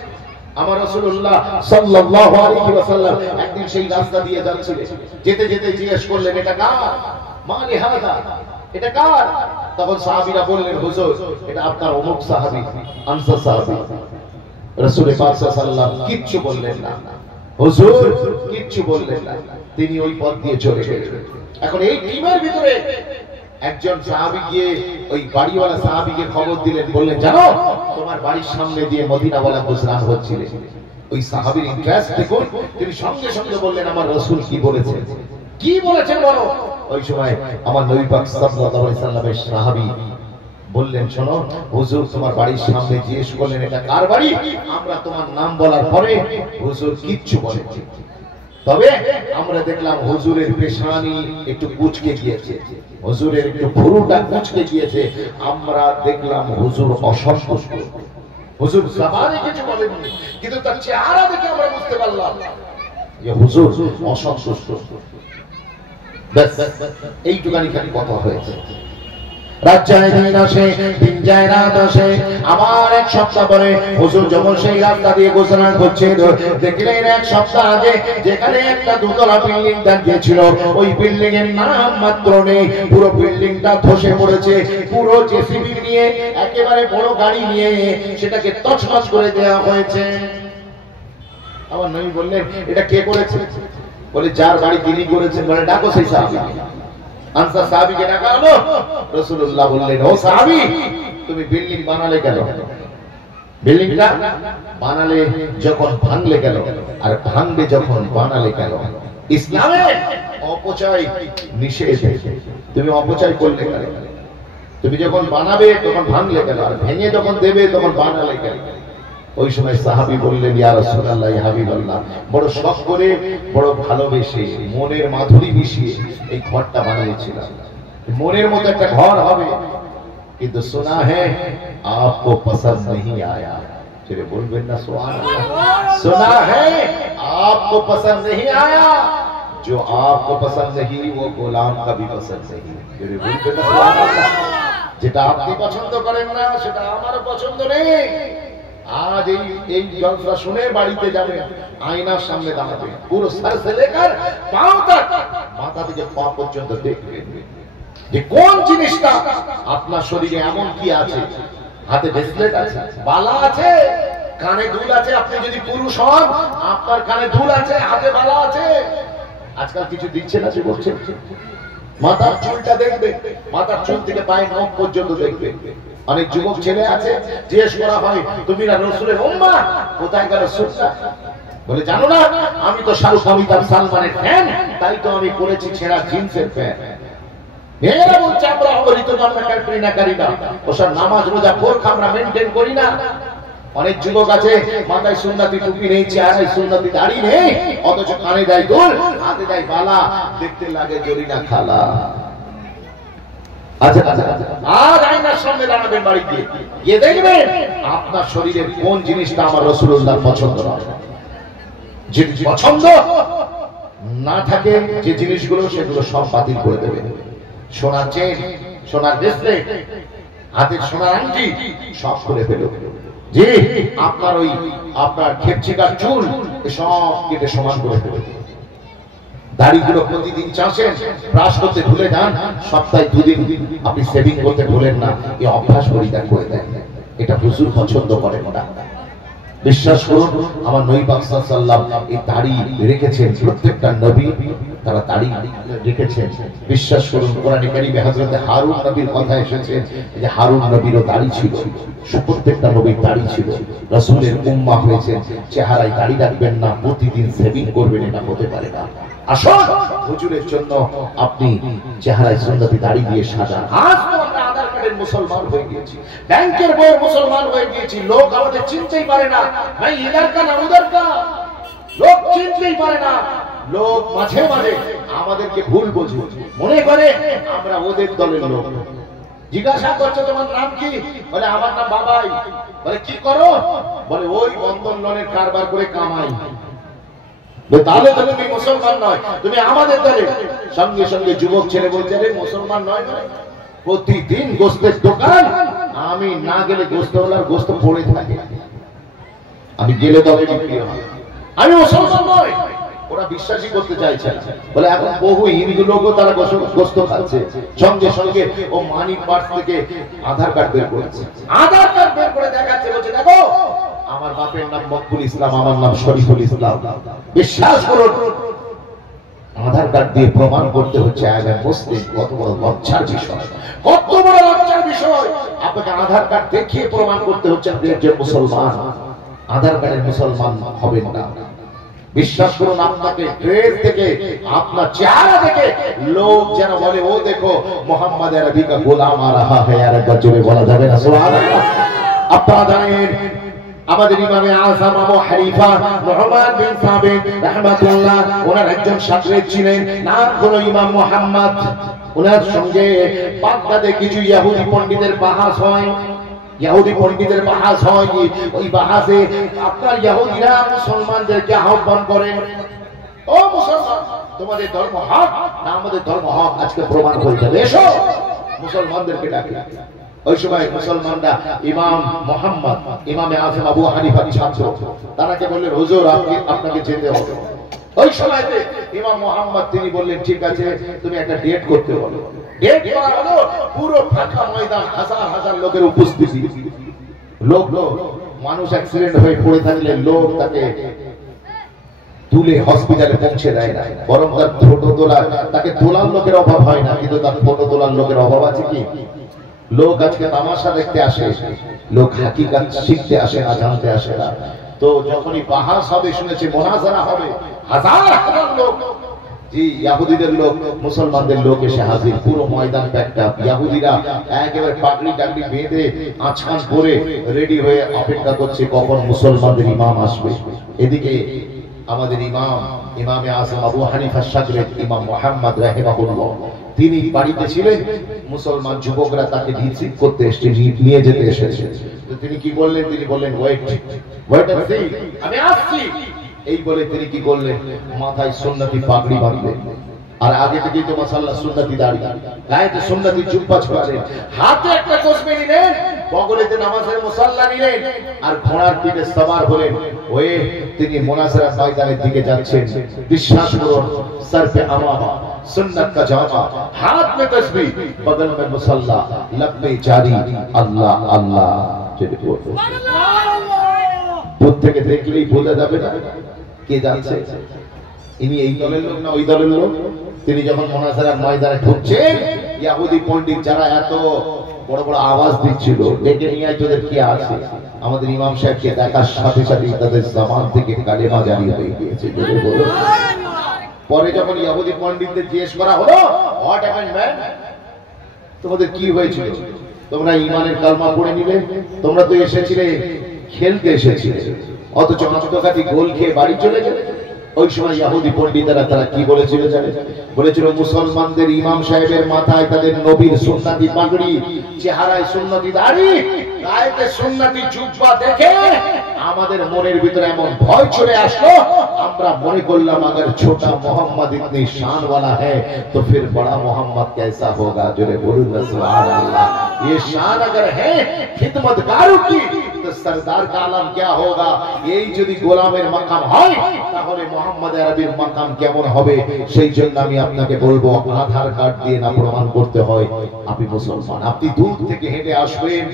আমার রাসূলুল্লাহ সাল্লাল্লাহু আলাইহি ওয়াসাল্লাম একদিন সেই রাস্তা দিয়ে যাচ্ছিলেন, যেতে যেতে জিজ্ঞেস করলেন, এটা কার? মালি হাদা, এটা কার? তখন সাহাবীরা বললেন, হুজুর এটা আপনার অমুক সাহাবী, আনসার সাহাবী। রাসূল পাক সাল্লাল্লাহু আলাইহি ওয়াসাল্লাম কিচ্ছু বললেন না, হুজুর কিচ্ছু বললেন না, তিনি ওই পথ দিয়ে চলে গেলেন। এখন এই টিমের ভিতরে একজন সাহাবী গিয়ে ওই বাড়িওয়ালা সাহাবীকে খবর দিলেন, বললেন, জানো তোমার বাড়ির সামনে দিয়ে মদিনাওয়ালা গুজরান হচ্ছিল। ওই সাহাবীর ইন্টারেস্ট দেখুন, তিনি সঙ্গে সঙ্গে বললেন, আমার রাসূল কি বলেছেন, কি বলেছেন বলো। ওই সময় আমার নবী পাক সাল্লাল্লাহু আলাইহি ওয়াসাল্লামের সাহাবী বললেন, শোনো হুজুর তোমার বাড়ির সামনে জিজ্ঞেস করলেন এটা কার বাড়ি, আমরা তোমার নাম বলার পরে হুজুর কিচ্ছু বলেননি, তবে আমরা দেখলাম হুজুরের পেশানি একটু কুঁচকে গিয়েছে, হুজুরের একটু ভুরুটা কুঁচকে গিয়েছে, আমরা দেখলাম হুজুর অসন্তুষ্ট। হুজুর জবানে কিছু বলেননি, কিন্তু তার চেহারা দেখে আমরা বুঝতে পারলাম যে হুজুর অসন্তুষ্ট। ব্যাস এইটুকানি খালি কথা হয়েছে। রাত যায় দিন আসে, দিন যায় রাত আসে, আবার এক সপ্তাহ পরে হুজুর যখন সেই রাস্তা দিয়ে গোসল করছে, দেখলেন এক সপ্তাহ আগে যেখানে একটা দোতলা বিল্ডিং দাঁড়িয়েছিল, ওই বিল্ডিং এর নাম মাত্র নেই, পুরো বিল্ডিংটা ধসে পড়েছে। পুরো জেসিবি নিয়ে, একেবারে বড় গাড়ি নিয়ে সেটাকে তছনছ করে দেওয়া হয়েছে। আমার নবী বললেন, এটা কে করেছে? বলে যার বাড়ি তিনি করেছেন। বলে ডাকো সেই সাহাবীকে। আনসার সাহাবীকে ডাকা হলো। রাসূলুল্লাহ বললেন, ও সাহাবী তুমি বিল্ডিং বানালে কেন? বিল্ডিংটা বানালে যখন ভাঙলে কেন, আর ভাঙবে যখন বানালে কেন? ইসলামে অপচয় নিষেধ, তুমি অপচয় করলে কেন? তুমি যখন বানাবে তখন ভাঙলে কেন, আর ভেঙে যখন দেবে তখন বানালে কেন? ওই সময় সাহাবী বললেন, ইয়া রাসূলুল্লাহ, ইয়া হাবিবাল্লাহ, বড় শখ করে, বড় ভালোবেসে, মনের মাধুরী মিশিয়ে এই ঘরটা বানিয়েছিলাম। মনের মতো একটা ঘর হবে, কিন্তু শোনা হ্যাঁ आपको पसंद नहीं आया। चले बोलবেন না सुभान अल्लाह। सुना है आपको पसंद नहीं आया, जो आपको पसंद नहीं वो गुलाम का भी पसंद नहीं। चले बोलবেন না सुभान अल्लाह। যেটা আপনি পছন্দ করেন না সেটা আমারও পছন্দ নেই। আজ এই জলসা শুনে বাড়িতে যাবেন, আয়নার সামনে দাঁড়াবেন, পুরো সর से लेकर पांव तक, মাথা থেকে পা পর্যন্ত দেখবেন যে কোন জিনিসটা আপনার শরীরে এমন কি আছে। হাতে ব্রেসলেট আছে, বালা আছে, কানে দুল আছে। আপনি যদি পুরুষ হন আপনার কানে দুল আছে, হাতে বালা আছে। আজকাল কিছু দিচ্ছে না, বলছে মাথার চুলটা দেখবে, মাথার চুল থেকে পায়ের নখ পর্যন্ত দেখবে। অনেক যুবক ছেলে আছে, জিজ্ঞেস করা হয় তুমি না রাসূলের উম্মাহ, কোথায় গেল সুন্নাহ? বলে জানো না, আমি তো শাহরুখ, অমিতাভ, সালমানের ফ্যান, তাই তো আমি পরেছি ছেঁড়া জিন্সের প্যান্ট। মেয়েরা বলছে আমরা ঋতুকামনা করি না, ওসব নামাজ রোজা বোরখা আমরা মেনটেন করি না। অনেক যুবক আছে মাথায় সুন্নতি টুপি নেই, চেহারায় সুন্নতি দাড়ি নেই, অথচ কানে দেয় দুল, হাতে দেয় বালা, দেখতে লাগে জরিনা খালা। আচ্ছা আচ্ছা, আর আয়নার সামনে দাঁড়াবেন বাড়িতে, গিয়ে দেখবেন আপনার শরীরের কোন জিনিসটা আমার রাসূলুল্লাহর পছন্দ নয়। যে পছন্দ না থাকে যে জিনিসগুলো, সেগুলো সব বাতিল করে দেবেন। সোনার চেন, সোনার ব্রেসলেট, হাতের সোনার আংটি সব করে ফেলো। জি, আপনার ওই আপনার খেপচিকার চুল সব কেটে সমান করে ফেলো। দাড়িগুলো প্রতিদিন চাষেন, ব্রাশ করতে ভুলে যান, সপ্তাহে 2 দিন আপনি সেভিং করতে ভুলেন না, এই অভ্যাস পরিত্যাগ করে দেন। এটা হুজুর পছন্দ করেন না। বিশ্বাস করুন, আমার নবী পাক সাল্লাল্লাহু আলাইহি ওয়াসাল্লাম এই দাড়ি রেখেছেন, প্রত্যেকটা নবী তারা দাড়ি রেখেছেন। বিশ্বাস করুন, কোরআনে কারীমে হযরত হারুন নবীর কথা এসেছে যে হারুন নবীরও দাড়ি ছিল, প্রত্যেকটা নবীর দাড়ি ছিল। রাসূলের উম্মাহ হয়েছেন, চেহারায় দাড়ি রাখবেন না, প্রতিদিন সেভিং করবেন, এটা হতে পারে না। আসুন হুজুরের জন্য আপনি চেহারায় সুন্নতি দাড়ি দিয়ে সাজান। আজ তো আমরা আধার কার্ডের মুসলমান হয়ে গিয়েছি, ব্যাংকের বইয়ের মুসলমান হয়ে গিয়েছি, লোক আমাদের চিনতেই পারে না, ভাই ইধার কা না উধার কা, লোক চিনতেই পারে না। লোক মাঝে মাঝে আমাদেরকে ভুল বোঝে, মনে করে আমরা ওদের দলের লোক। জিজ্ঞাসা করছে তোমার নাম কি? বলে আমার নাম বাবাই। বলে কি করো? বলে ওই বন্ধন লোনের কারবার করে কামাই। তাহলে তো তুমি মুসলমান নয়, তুমি আমাদের দলে। সঙ্গে সঙ্গে যুবক ছেলে বলছে রে মুসলমান নয়, প্রতিদিন গোস্তের দোকান, আমি না গেলে গোস্তওয়ালার গোস্ত পড়ে থাকে, আমি গেলে তবে বিক্রি হয়, আমি মুসলমান নয়। ওরা বিশ্বাসই করতে চাইছে। বলে এখন বহু হিন্দু লোকও তারা গোস্ত খাচ্ছে। সঙ্গে সঙ্গে ও মানি পার্স থেকে আধার কার্ড বের করেছে, আধার কার্ড বের করে দেখাচ্ছে, বলছে দেখো আমার বাপের নাম মকবুল ইসলাম, আমার নাম শরীফুল ইসলাম। বিশ্বাস করুন, আধার কার্ড দিয়ে প্রমাণ করতে হচ্ছে একজন মুসলিম। কত বড় লজ্জার বিষয়, কত বড় লজ্জার বিষয়। আপনাকে আধার কার্ড দেখিয়ে প্রমাণ করতে হচ্ছে আপনি একজন মুসলমান। আধার কার্ডের মুসলমান হবেন না। বিশ্বাস করুন, আপনাকে ড্রেস থেকে, আপনার চেহারা থেকে লোক যেন বলে ও দেখো মোহাম্মদ আরবি কা গোলাম আ রাহা হ্যায়। আর একবার জোরে বলা যাবে না সুবহানাল্লাহ? আপনারা জানেন আমাদের ইমামে আযম আবু হানিফা নুহমান বিন সাবিত রাহমাতুল্লাহ, ওনার একজন ছাত্র ছিলেন, নাম হলো ইমাম মুহাম্মদ। ওনার সঙ্গে বাগদাদে কিছু ইহুদি পণ্ডিতের বাহাস হয়। ইহুদি পণ্ডিতের বাহাস হয়, ওই বাহাসে আপনার ইহুদিরা মুসলমানদেরকে আহ্বান করেন, ও মুসলমান তোমাদের ধর্ম হক না আমাদের ধর্ম হক, আজকে প্রমাণ করে যাবে, এসো। মুসলমানদেরকে ডাকে। ওই সময় মুসলমানরা ইমাম মুহাম্মদ, ইমামে আযম আবু হানিফার ছাত্র, তারাকে বললেন হুজুর আপনাকে যেতে হবে। ওই সময়তে ইমাম মুহাম্মদ তিনি বললেন ঠিক আছে, তুমি একটা ডেট করতে বলো। ডেট করা হলো, পুরো ফাঁকা ময়দান, হাজার হাজার লোকের উপস্থিতি। লোক মানুষ অ্যাক্সিডেন্ট হয়ে পড়ে থাকলে লোক তাকে তুলে হসপিটালে পৌঁছে দেয় না, বরং তার ফটো তোলা, তাকে তোলার লোকের অভাব হয় না, কিন্তু তার ফটো তোলার লোকের অভাব আছে কি? লোক আজকে তামাশা দেখতে আসে, লোক হাকিকাত শিখতে আসে না, জানতে আসে না। তো যখনই বাহাস হবে, শুনেছে মোনাজারা হবে, হাজার হাজার লোক জি ইহুদিদের লোক মুসলমানদের লোক এসে হাজির, পুরো ময়দান প্যাকটা। ইহুদিরা একেবারে পাগড়ি টাগড়ি বেঁধে আছান পরে রেডি হয়ে অপেক্ষা করছে কখন মুসলমানদের ইমাম আসবে। এদিকে আমাদের ইমামে আযম আবু হানিফা শাগরেদ ইমাম মুহাম্মদ রাহিমাহুল্লাহ তিনি বাড়িতে ছিলেন। মুসলমান যুবকরা তাকে রিসিভ করতে এসেছে, নিয়ে যেতে এসেছে। তো তিনি কি বললেন? তিনি বললেন ওয়েট এন্ড সি, আমি আসছি। এই বলে তিনি কি করলেন? মাথায় সুন্নতি পাগড়ি বাঁধলেন, আর আগে থেকেই তো মাশাআল্লাহ সুন্নতি দাড়ি, গায়েতে সুন্নতি জুব্বা ছড়ালেন, হাতে একটা তসবিহ নিলেন, বগলেতে নামাজের মুসাল্লা নিলেন, আর ঘোড়ার পিঠে সওয়ার হলেন। ওয়ে তিনি মুনাজারাত ময়দানের দিকে যাচ্ছেন। বিশ্বাস করুন, सर पे अमामा, सुन्नत का जामा, हाथ में तस्बीह, बगल में मुसल्ला, लब में जारी अल्लाह अल्लाह। দূর থেকে দেখলেই বোঝা যাবে না কে যাচ্ছে, ইনি এই দলের লোক না ওই দলের লোক। তিনি যখন মুনাজারার ময়দানে ঢুকছেন, ইহুদি পণ্ডিত যারা এত বড় বড় আওয়াজ দিচ্ছিল, ডেকে নিয়ে তোদের কি আছে, আমাদের ইমাম সাহেবকে দেখার সাথে সাথে তাদের জবান থেকে কালেমা জারি হয়ে গিয়েছে। পরে যখন ইহুদি পণ্ডিতদের জিজ্ঞেস করা হলো, হোয়াট হ্যাপেন্ড ম্যান, তোমাদের কি হয়েছিল? তোমরা ঈমানের কালমা পড়ে নিলে, তোমরা তো এসেছিলে খেলতে এসেছিলে, অথচ আত্মঘাতী গোল খেয়ে বাড়ি চলে গেলে। ওই সময় ইহুদি পণ্ডিতেরা তারা কি বলেছিল জানেন? বলেছিল মুসলমানদের ইমাম সাহেবের মাথায় তাদের নবীর সুন্নতি পাগড়ি, চেহারায় সুন্নতি দাড়ি, গায়েতে সুন্নতি জুব্বা দেখে আমাদের মনের ভিতরে এমন ভয় চলে আসলো, আমরা মনে করলাম अगर छोटा मोहम्मद इतनी शान वाला है तो फिर बड़ा मोहम्मद कैसा होगा। जोरे बोलूं ना सुभान अल्लाह। ये शान अगर है खिदमतगारों की तो सरदार का आलम क्या होगा। यही যদি গোলামের মাকাম হয় তাহলে মুহাম্মদ আরবির মাকাম কেমন হবে। সেই জন্য আমি আপনাকে বলবো, আধার কার্ড দিয়ে না প্রমাণ করতে হয় আপনি মুসলমান। আপনি দূর থেকে হেঁটে আসবেন,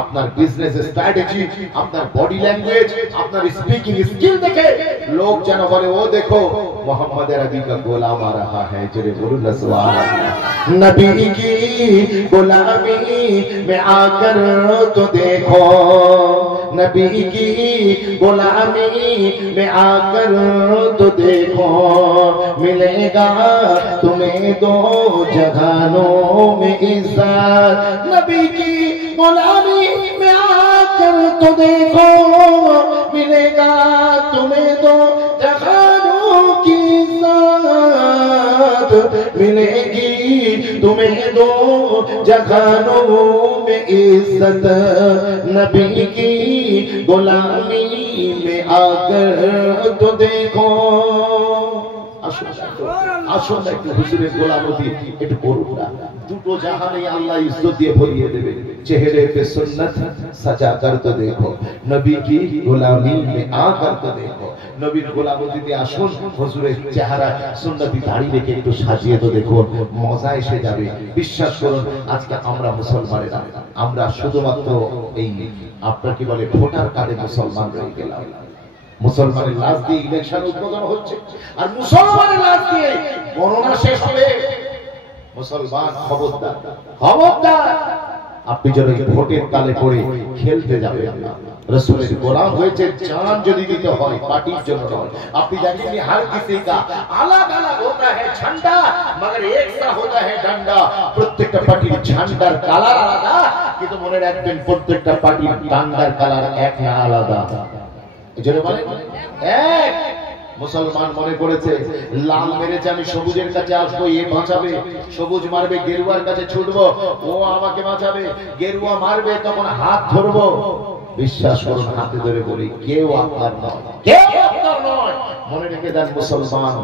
আপনার বিজনেস স্ট্র্যাটেজি, আপনার বডি ল্যাঙ্গুয়েজ, আপনার স্পিকিং স্কিল দেখে লোক যেন বলে ও দেখো मोहम्मद अरबी का गुलाम आ रहा है। जरे बोलो ना सुभान अल्लाह। नबी की गुलामी में आकर तो देखो, नबी की गुलामी में आकर तो देखो, मिलेगा तुम्हें दो जहानों में इज्जत। नबी की गुलामी में आकर तो देखो, मिलेगा तुम्हें दो जहानों की इज्जत, मिलेगी तुम्हें दो जहानों में इज्जत। नबी की गुलामी में आकर तो देखो। আসুন একটু হুজুরের গোলামতি একটু করুন না। দুটো জাহানে আল্লাহ ইজ্জত দিয়ে ভরিয়ে দেবে। চেহারে पे सुन्नत सजा कर तो देखो, नबी की गुलामी में आकर तो देखो। নবীর গোলামতিতে আসুন, হুজুরের চেহারা সুন্নতি দাড়ি রেখে একটু সাজিয়ে তো দেখুন, মজা এসে যাবে। বিশ্বাস করুন, আজকে আমরা মুসলমানেরা আমরা শুধুমাত্র এই আপনার কি বলে ভোটার কার্ডে মুসলমান রয়ে গেলাম। মুসলমানের লাশ দিয়ে ইলেকশন উদ্বোধন হচ্ছে, আর মুসলমানের লাশ দিয়ে গণনা শেষ হবে। মুসলমান খবরদার, খবরদার, আপনি যেন ভোটের তালে পড়ে খেলতে যাবেন না। रसूलेर गोलाम হয়েছে, জান যদি দিতে হয় পার্টির জন্য নয়। আপনি দেখেননি हर किसी का अलग अलग होता है झंडा, मगर एक सा होता है डंडा। প্রত্যেকটা পার্টির ঝান্ডার কালার আলাদা, কিন্তু মনে রাখবেন প্রত্যেকটা পার্টির ডান্ডার কালার এক না আলাদা। এজন্য বলেন এক। মুসলমান মনে করেছে লাল মেরেছে আমি সবুজের কাছে আসবো, এ বাঁচাবে। সবুজ মারবে, গেরুয়ার কাছে ছুটবো, ও আমাকে বাঁচাবে। গেরুয়া মারবে, তখন হাত ধরবো। বিশ্বাস করুন, হাতে ধরে বলি, কেউ আপনার নয়, কেউ আপনার নয়। মনে রেখে দেন মুসলমান,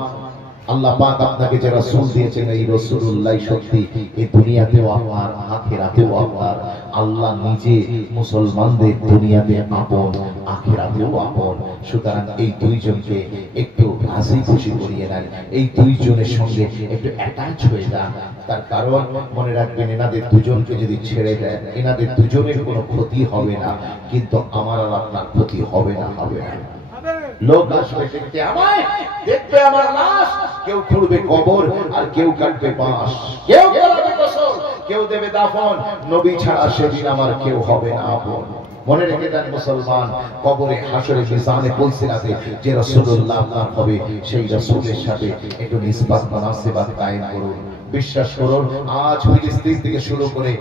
আল্লাহ পাক আপনাকে যে রাসূল দিয়েছেন, এই রাসূলুল্লাহ সত্যি এই দুনিয়াতেও আপনার, আখিরাতেও আপনার। আল্লাহ নিজে মুসলমানদের দুনিয়াতে আপন, আখিরাতেও আপন। সুতরাং এই দুইজনকে একটু হাসি খুশি করিয়ে নেন, এই দুইজনের সঙ্গে একটু অ্যাটাচ হয়ে যান। তার কারণ মনে রাখবেন, এনাদের দুজনকে যদি ছেড়ে দেন, এনাদের দুজনের কোনো ক্ষতি হবে না, কিন্তু আমার আর আপনার ক্ষতি হবে না, হবে না। লোক আসবে দেখতে আমায়, দেখবে আমার লাশ, কেউ খুঁড়বে কবর, আর কেউ কাটবে বাঁশ, কেউ করবে গোসল, কেউ দেবে দাফন। নবী ছাড়া সেদিন আমার কেউ হবে না আপন। মনে রেখে দেন মুসলমান, কবরে হাসরে মিজানে পুলসিরাতে যে রাসূলুল্লাহ আপনার হবে সেই রাসূলের সাথে একটু নিসবত মুনাসিবাত কায়েম করুন। বিশ্বাস করুন, আজ ফিলিস্তিন থেকে শুরু করে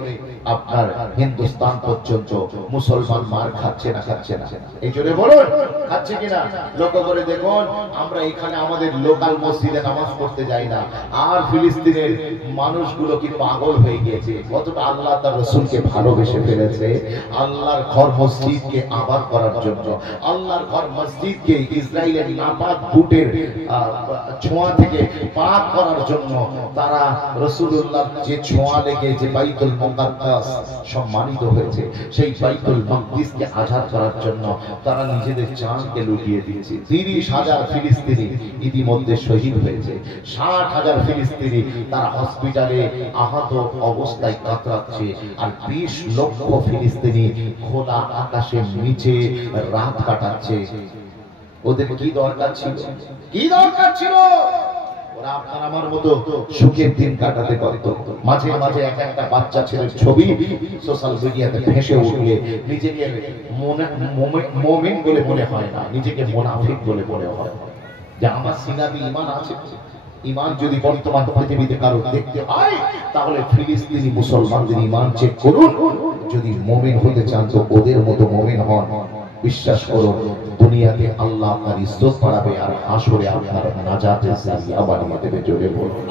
আপনার হিন্দুস্তান পর্যন্ত মুসলমান মার খাচ্ছে না খাচ্ছে না? এই জন্য বলুন খাচ্ছে কিনা? লক্ষ্য করে দেখুন, আমরা এখানে আমাদের লোকাল মসজিদে নামাজ পড়তে যাই না, আর ফিলিস্তিনের মানুষগুলো কি পাগল হয়ে গিয়েছে, কতটা আল্লাহ তার রাসূলকে ভালোবেসে ফেলেছে। আল্লাহর ঘর মসজিদকে আবার করার জন্য, আল্লাহর ঘর মসজিদকে ইসরায়েলের নাপাক বুটের ছোঁয়া থেকে পাক করার জন্য তারা রাসূলুল্লাহর যে ছোঁয়া লেগে যে বাইতুল মুকাদ্দাস সম্মানিত হয়েছে, সেই বাইতুল মাকদিসকে আজাদ করার জন্য তারা নিজেদের জানকে লুটিয়ে দিয়েছে। 30,000 ফিলিস্তিনি ইতিমধ্যে শহীদ হয়েছে, 60,000 ফিলিস্তিনি তারা হসপিটালে আহত অবস্থায় কাতরাচ্ছে, আর 20 লক্ষ ফিলিস্তিনি খোলা আকাশের নিচে রাত কাটাচ্ছে। ওদের কি দরকার ছিল? কি দরকার ছিল? ওরা আপনার আমার মতো সুখের দিন কাটাতে পারত। মাঝে মাঝে একটা বাচ্চা ছেলের ছবি সোশ্যাল মিডিয়াতে ভেসে উঠলে নিজেকে মুমিন বলে মনে হয় না, নিজেকে মুনাফিক বলে মনে হয়। যে আমার সিনাতে ঈমান আছে। ঈমান যদি বর্তমান পৃথিবীতে কারো দেখতে হয় তাহলে ফিলিস্তিনি মুসলমানদের ঈমান চেক করুন। যদি মুমিন হতে চান তো ওদের মতো মুমিন হন। বিশ্বাস করুন, দুনিয়াতে আল্লাহ আপনার ইজ্জত বাড়াবে আর হাসরে আপনার নাজাতের জারিয়া বানিয়ে দেবে। জোরে বলুন।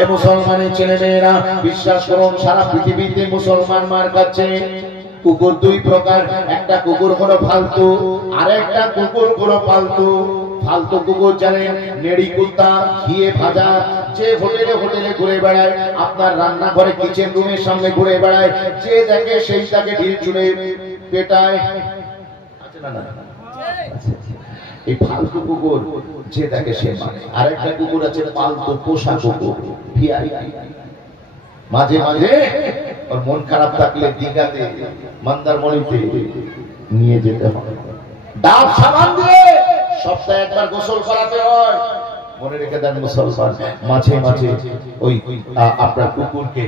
এ মুসলমানের ছেলে মেয়েরা বিশ্বাস করুন, সারা পৃথিবীতে মুসলমান মার খাচ্ছে। কুকুর দুই প্রকার, একটা কুকুর হলো ফালতু, আর একটা কুকুর হলো পালতু। ফালতু কুকুর জানেন, নেড়ি কুত্তা, ঘিয়ে ভাজা, যে হোটেলে হোটেলে ঘুরে বেড়ায়, আপনার রান্নাঘরে কিচেন রুমের সামনে ঘুরে বেড়ায়, যে দেখে সেই তাকে ঢিল ছুঁড়ে পেটায়। এই ফালতু কুকুর যে দেখে সে মানে। আরেকটা কুকুর আছে পালতু পোষা কুকুর, ভিআইপি। মাঝে মাঝে ওর মন খারাপ থাকলে দীঘাতে মন্দারমণিতে নিয়ে যেতে হয়, ডাব সাবান দিয়ে সপ্তাহে একবার গোসল করাতে হয়। মনে রেখে দেন মুসলমান, মাঝে মাঝে ওই আপনার কুকুরকে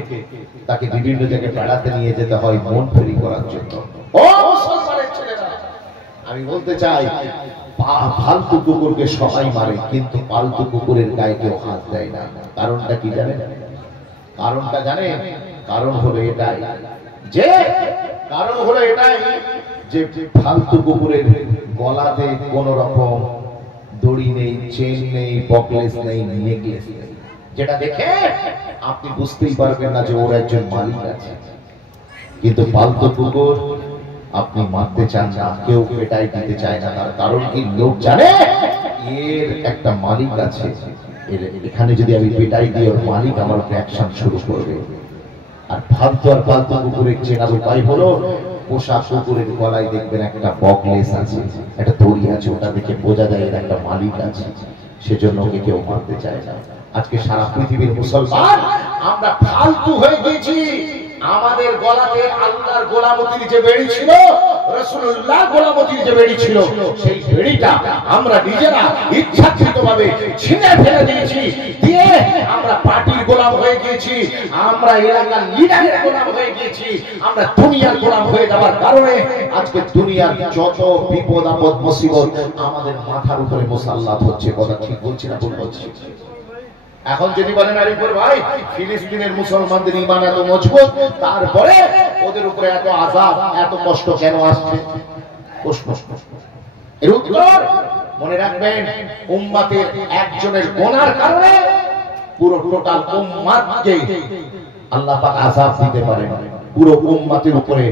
তাকে বিভিন্ন জায়গায় বেড়াতে নিয়ে যেতে হয় মন ফ্রি করার জন্য। ও মুসলমানের ছেলেরা, আমি বলতে চাই, ফালতু কুকুরকে সবাই মারে, কিন্তু পালতু কুকুরের গায়ে কেউ হাত দেয় না। কারণটা কি জানেন? কারণটা জানেন? কারণ হলো এটাই যে ফালতু কুকুরের গলাতে কোন রকম দড়ি নেই, চেন নেই, পকলেস নেই, নেকলেস নেই, যেটা দেখে আপনি বুঝতেই পারবেন না যে ওর একজন মালিক আছে। কিন্তু পালতু কুকুর আপনি মারতে চান না, কেউ পেটাই দিতে চায় না। তার কারণ কি? লোক জানে এর একটা মালিক আছে, এখানে যদি আমি পেটাই দিই ওর মালিক আমার অ্যাকশন শুরু করবে। আর ফালতু কুকুরের চেনার উপায় হলো, পোষা কুকুরের গলায় দেখবেন একটা বকলেস আছে, একটা দড়ি আছে, ওটা দেখে বোঝা যায় এর একটা মালিক আছে, সেজন্য ওকে কেউ মারতে চায় না। আজকে সারা পৃথিবীর মুসলমান আমরা ফালতু হয়ে গেছি। আমাদের গলাতে আল্লাহর গোলামতির যে বেড়ি ছিল, রাসূলুল্লাহ গোলামতির যে বেড়ি ছিল, সেই বেড়িটা আমরা নিজেরা ইচ্ছাকৃতভাবে ছিঁড়ে ফেলে দিয়েছি। দিয়ে আমরা পার্টির গোলাম হয়ে গিয়েছি, আমরা এলাকার লিডারের গোলাম হয়ে গিয়েছি, আমরা দুনিয়ার গোলাম হয়ে যাওয়ার কারণে আজকে দুনিয়ার যত বিপদ আপদ মুসিবত আমাদের মাথার উপরে মুসাল্লাত হচ্ছে। কথা ঠিক বলছি না ভুল বলছি? এখন যদি বলেন আরিফুর ভাই, ফিলিস্তিনের মুসলমানদের ঈমান এত মজবুত, তারপরে ওদের উপরে এত আযাব, এত কষ্ট কেন আসছে? এর উত্তর মনে রাখবেন, উম্মতের একজনের গুনার কারণে পুরো টোটাল উম্মতকে আল্লাহ পাক আযাব দিতে পারেন, পুরো উম্মতের উপরে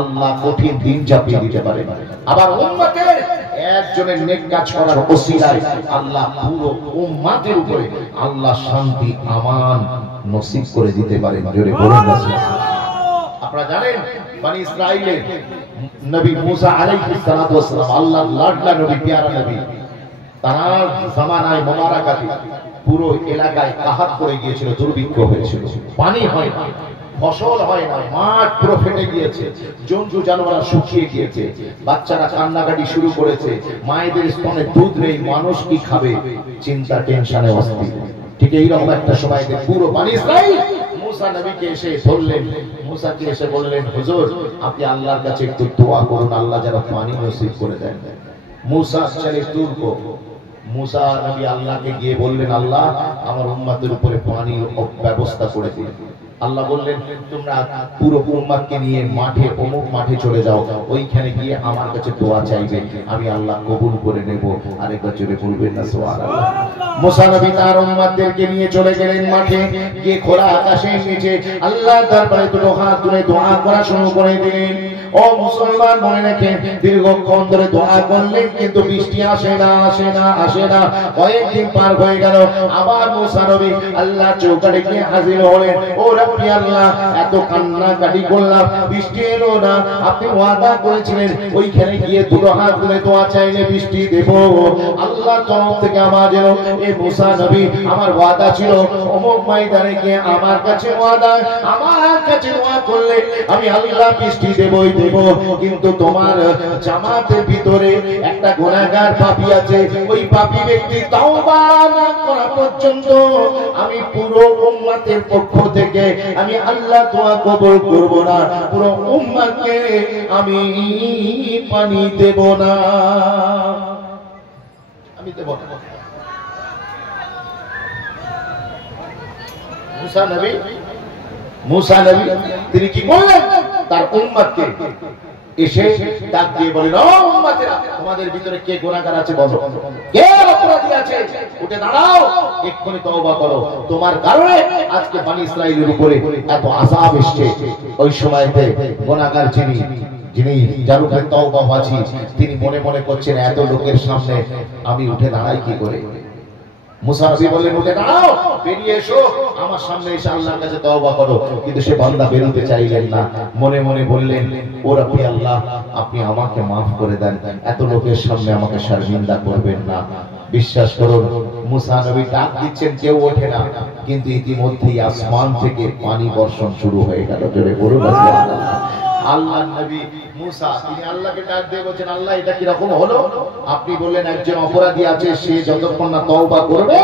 আল্লাহ কঠিন দিন চাপিয়ে দিতে পারেন। আবার উম্মতের একজনের নেক কাজ করার ওসিলায় আল্লাহ পুরো উম্মতের উপরে আল্লাহ শান্তি আমান নসিব করে দিতে পারেন। জোরে বলুন না। আপনারা জানেন বনি ইসরাইলের নবী মুসা আলাইহিস সালাতু ওয়াস সালাম, আল্লাহর লাডলা নবী, প্যারা নবী, তার জামানায় মোবারকাতে পুরো এলাকায় কাহাত পড়ে গিয়েছিল, দুর্ভিক্ষ হয়েছিল, পানি হয় না, ফসল হয় না, মাঠ পুরো ফেটে গিয়েছে, জন্তু জানোয়ার শুকিয়ে গিয়েছে, বাচ্চারা কান্নাকাটি শুরু করেছে, মায়েদের স্তনে দুধ নেই, মানুষ কি খাবে, চিন্তা টেনশনে অস্থির। ঠিক এইরকম একটা সময় পুরো বনি ইসরাইল মুসা নবীকে এসে ধরলেন, মুসাকে এসে বললেন, হুজুর আপনি আল্লাহর কাছে একটু দোয়া করুন, আল্লাহ যেন পানি নসিব করে দেন। মুসা ছেলে তুর্ক, মুসা নবী আল্লাহকে গিয়ে বললেন, আল্লাহ আমার উম্মতের উপরে পানির ব্যবস্থা করে দিন। আল্লাহ বললেন, তোমরা পুরো উম্মতকে নিয়ে মাঠে, অমুক মাঠে চলে যাও, ওইখানে গিয়ে আমার কাছে দোয়া চাইবে, আমি আল্লাহ কবুল করে নেব। আরেকবার জোরে বলবেন না সুবহানাল্লাহ। মুসা নবী তার উম্মতদেরকে নিয়ে চলে গেলেন মাঠে, গিয়ে খোলা আকাশের নিচে আল্লাহর দরবারে দুটো হাত তুলে দোয়া করা শুরু করে দিলেন। ও মুসলমান, মনে রাখেন, দীর্ঘক্ষণ ধরে দোয়া করলেন কিন্তু বৃষ্টি আসে না, আসে না, আসে না। কয়েকদিন পার হয়ে গেল, আবার মুসা নবী আল্লাহ চৌকাঠে গিয়ে হাজির হলেন। ও রব্বি আল্লাহ, এত কান্নাকাটি করলাম, বৃষ্টি এলো না, আপনি ওয়াদা করেছিলেন ওইখানে গিয়ে দুটো হাত তুলে দোয়া চাইলে বৃষ্টি দেব। আল্লাহ তরফ থেকে আওয়াজ এলো, এ মুসা নবী, আমার ওয়াদা ছিল অমুক ময়দানে গিয়ে আমার কাছে ওয়াদা, আমার কাছে দোয়া করলে আমি আল্লাহ বৃষ্টি দেবই দেব। কিন্তু তোমার জামাতের ভিতরে একটা গুনাহগার পাপী আছে, ওই পাপী ব্যক্তি তওবা না করা পর্যন্ত আমি পুরো উম্মতের পক্ষ থেকে আমি আল্লাহ দোয়া কবুল করব না, পুরো উম্মতকে আমি পানি দেব না, আমি দেব না। মুসা নবী তিনি কি করলেন, তার উম্মতকে এসে ডাক দিয়ে বলেন, ও উম্মতেরা, তোমাদের ভিতরে কে গুনাহগার আছে বলো, কে অপরাধী আছে, উঠে দাঁড়াও, এক্ষুনি তওবা করো। তোমার কারণে আজকে বনি ইসরাইলের উপরে এত আযাব এসেছে। ওই সময়তে গুনাহগার যিনি যার উপরে তওবা হয়েছে, তিনি মনে মনে করছেন, এত লোকের সামনে আমি উঠে দাঁড়াই কি করে। মুসা নবী বললেন, উঠে দাঁড়াও, বেরিয়ে এসো, আমার সামনে এসে আল্লাহর কাছে তওবা করো। কিন্তু সে বান্দা বেরোতে চাইলেন না, মনে মনে বললেন, ও রব্বি আল্লাহ, আপনি আমাকে মাফ করে দেন, এত লোকের সামনে আমাকে শর্মিন্দা করবেন না। বিশ্বাস করুন, মুসা নবী ডাক দিচ্ছেন, কেউ ওঠে না, কিন্তু ইতিমধ্যেই আসমান থেকে পানি বর্ষণ শুরু হয়ে গেল। জোরে বলুন সুবহানাল্লাহ। আল্লাহ নবী মুসা তিনি আল্লাহকে ডাক দিয়ে বলেন, আল্লাহ এটা কি রকম হলো? আপনি বললেন একজন অপরাধী আছে, সে যতক্ষণ না তওবা করবে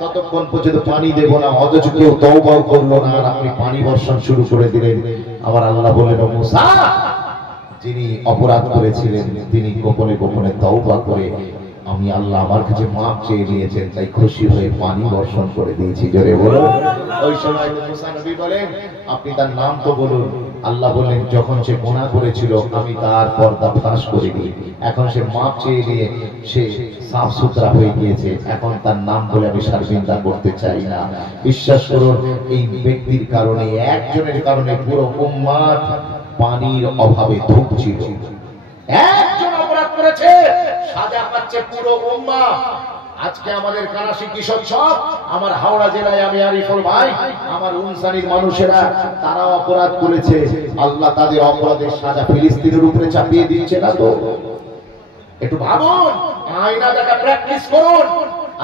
ততক্ষণ পর্যন্ত পানি দেব না, অথচ কেউ তওবাও করলো না, আর আপনি পানি বর্ষণ শুরু করে দিলেন। আবার আল্লাহ বললেন, ও মুসা, যিনি অপরাধ করেছিলেন তিনি গোপনে গোপনে তওবা করে আমি আল্লাহ আমার কাছে মাপ চেয়ে নিয়েছেন, তাই খুশি হয়ে পানি বর্ষণ করে দিয়েছি। জোরে বলুন। ওই সময় মুসা নবী বলেন, আপনি তার নাম তো বলুন। আল্লাহ বললেন, যখন সে গুনাহ করেছিল আমি তার পর্দা ফাঁস করে দিই, এখন সে মাপ চেয়ে নিয়ে সে সাফ সুতরা হয়ে গিয়েছে, এখন তার নাম বলে আমি শর্মিন্দা করতে চাই না। বিশ্বাস করুন, এই ব্যক্তির কারণে, একজনের কারণে পুরো উম্মত পানির অভাবে ভুগছিল। একজন অপরাধ করেছে, সাজা পাচ্ছে পুরো উম্মাহ। আজকে আমাদের কানাসি কিশোর সব, আমার হাওড়া জেলায় আমি আরিফুল ভাই, আমার উনসানির মানুষেরা তারা অপরাধ করেছে, আল্লাহ তাদের অপরাধের সাজা ফিলিস্তিনের উপরে চাপিয়ে দিচ্ছে না। তো একটু ভাবুন, আয়না দেখা প্র্যাকটিস করুন।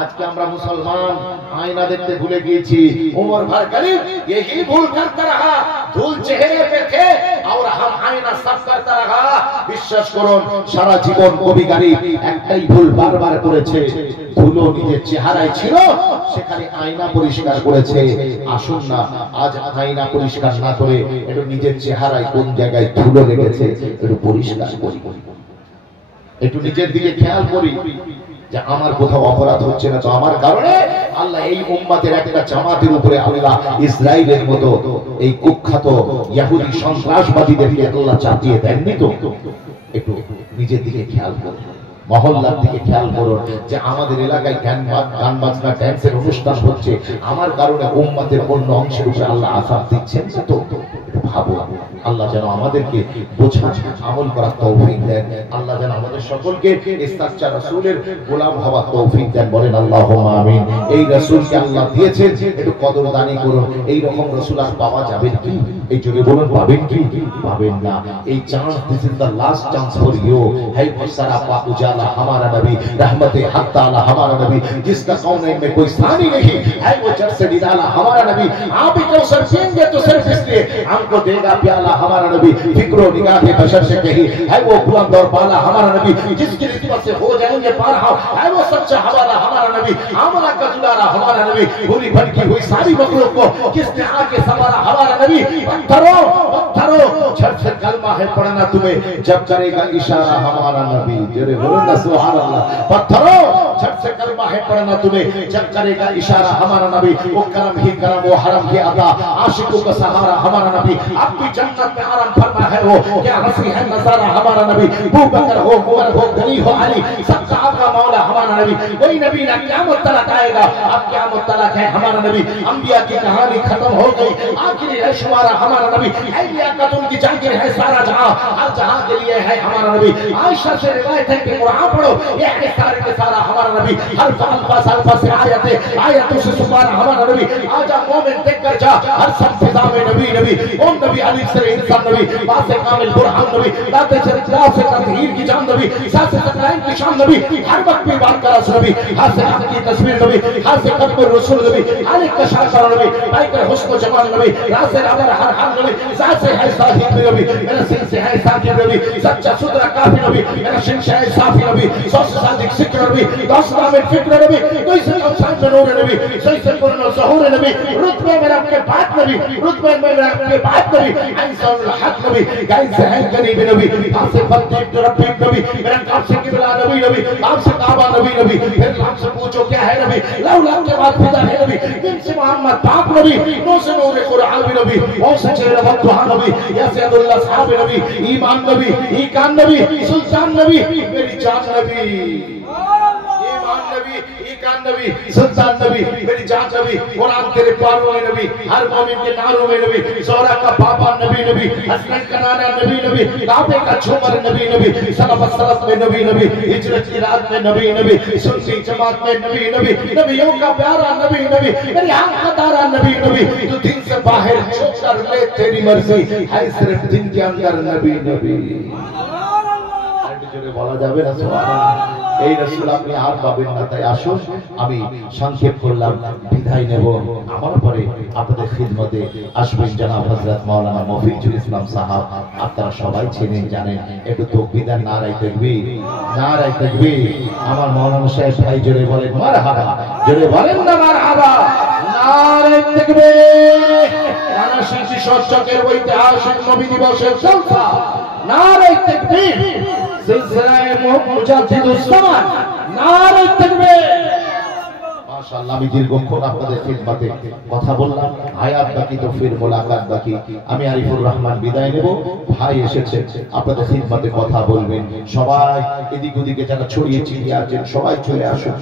আজকে আমরা মুসলমান आईना देखते भूले गई। उमर भर करीब यही भूल करता रहा, धूल चेहरे पे थे और हम आईना साफ करता रहा। বিশ্বাস করুন সারা জীবন কবি গারি একটাই ভুল বারবার করেছে, ধুলো নিজের চেহারায় ছিল সেখানে আয়না পরিষ্কার করেছে। আসুন না আজ আয়না পরিষ্কার না করে একটু নিজের চেহারায় কোন জায়গায় ধুলো লেগেছে একটু পরিষ্কার করি, একটু নিজের দিকে খেয়াল করি যে আমার কোথাও অপরাধ হচ্ছে না তো আমার কারণে আল্লাহ এই উম্মতের একটা জামাতের উপরে আল্লাহ ইসরাইলের মতো এই কুখ্যাত ইহুদি সন্ত্রাসবাদীদেরকে আল্লাহ চাপিয়ে দেননি। তো একটু নিজের দিকে খেয়াল করুন, মহল্লার দিকে খেয়াল করুন যে আমাদের এলাকায় গান বাজনা ড্যান্সের অনুষ্ঠান হচ্ছে, আমার কারণে উম্মতের অন্য অংশের উপরে আল্লাহ আযাব দিচ্ছেন। তো ভাবো আল্লাহ যেন আমাদেরকে বোঝার আমল করার তৌফিক দেন, আল্লাহ যেন আমাদের সকলকে ইসলাচ্চা রাসূলের গোলাম হওয়ার তৌফিক দেন। বলেন আল্লাহুম্মা আমিন। এই রাসূলকে আল্লাহ দিয়েছেন, একটু কদরদানি করুন। এই রকম রাসূল আর পাওয়া যাবে কি? এই জন্য বলুন পাবেন কি? পাবেন না। এই chance, this is the last chance for you. है सरापा उजाला हमारा नबी, रहमते हक ताला हमारा नबी, जिसका कौनैन में कोई सानी नहीं है, वो जग से निराला हमारा नबी। आप ही कौसर पिएंगे तो सिर्फ इसलिए हमको देगा प्याला हमारा नबी फिक्रो निगाह बशर से कही है वो बुलंद और बाला हमारा नबी जिसकी निस्बत से हो जाएंगे पारहा है वो सच्चा हवाला हमारा नबी आमना का जुलारा हमारा नबी भूली भटकी हुई सारी मखलूक को किसने आके संभाला हमारा नबी पत्थरों झट से कलमा है पढ़ना तुम्हें जब करेगा इशारा हमारा नबी जोरे बोलो ना सुभान अल्लाह पत्थरों झट से कलमा है पढ़ना तुम्हें जब करेगा इशारा हमारा नबी वो करम ही करम वो हरम ही अता आशिकों का सहारा हमारा नबी अब भी जन्नत में आराम फरमा है वो क्या हंसी है नजारा हमारा नबी अबू बकर हो उमर हो गनी हो अली सबका आका मौला हमारा नबी कोई नबी ना क़यामत तक आएगा अब क़यामत तक है हमारा नबी अंबिया की कहानी खत्म हो गई आखिरी है शुमारा हमारा नबी औलिया का उनकी जागिर है सारा जहां हर जहां के लिए है हमारा नबी आयशा से रिवायत है कि कुरान पढ़ो ये है सारे के सारा हमारा नबी हर अल्फा से आयतों से सुभान हमारा नबी आजा मोमिन देख कर जा हर सब फिजा में नबी नबी ओम नबी अली से इंसान नबी बासे कामिल बुरहान नबी दाते से इखलास से तदहीर की जान नबी साथ से तकलाइन की शान नबी हर वक्त पे बात करा नबी हाथ से हक की तस्वीर नबी हाथ से कदम रसूल नबी आलिक का शाकर नबी भाई का हुस्न जमाल नबी रात से अबर हर हाल नबी साथ से है साहिब नबी मेरा सिर से है साकिब नबी सच्चा सुथरा काफी नबी मेरा शिन से है साफी नबी सौ से सादिक जिक्र नबी दोस्ता में फिक्र नबी कोई से कम साथ में नूर नबी सही से कुरान ज़हूर नबी रुतबे मेरा के बात नबी रुतबे में मेरा के बात नबी इंसान हक नबी गाइस से है गरीब नबी आपसे फतेह रब्बी नबी मेरा काम से किबला नबी नबी आपसे काबा नबी नबी फिर आपसे पूछो क्या है नबी लौला के बाद फिदा है नबी दिन से मोहम्मद पाक नबी नो से नूर कुरान नबी ओ सच्चे रब दुआ नबी या सैयदुल्लाह साहब नबी ईमान नबी ईकान नबी सुल्तान नबी मेरी जान नबी ईमान नबी ईकान नबी सुल्तान नबी मेरी जान नबी कुरान तेरे पारों में नबी हर मोमिन के नारों में नबी ज़ोहरा का पापा नबी नबी हसन का नाना नबी नबी काबे का झूमर नबी नबी सलफ में नबी नबी हिजरत की रात में नबी नबी सुन्नी जमात में नबी नबी नबियों का प्यारा नबी नबी मेरी आंख का तारा नबी नबी तू दिन से बाहर जो कर ले तेरी मर्जी है सिर्फ दिन के अंदर नबी नबी জোরে বলা যাবে না সুবহানাল্লাহ এই রাসূল আপনি আর পাবেন না তাই আসুন আমি সংক্ষেপ করলাম বিদায় নেব আমার পরে আপনাদের খিদমতে আসবেন জনাব হযরত মাওলানা মফিজুল ইসলাম সাহেব আপনারা সবাই চেনেন জানেন একটু তাকবীর নারায়ে তাকবীর আমার মাওলানা সাহেব ভাই জোরে বলেন মারহাবা জোরে বলেন না মারহাবা নারায়ে তাকবীর আনা শিশু সচ্চকের ঐতিহাসিক নবী দিবসের জলসা নারায়ে তাকবীর सिलसिलाए मुजाहिदुस्तान नारे तकबीर माशाअल्लाह আমি দীর্ঘক্ষণ আপনাদের খিদমতে কথা বললাম হায়াত বাকি তো ফির মোলাকাত বাকি আমি আরিফুর রহমান বিদায় নেব ভাই এসেছে আপনাদের খিদমতে কথা বলবেন সবাই এদিক ওদিকে যারা ছড়িয়ে ছিটিয়ে আছেন সবাই চলে আসুন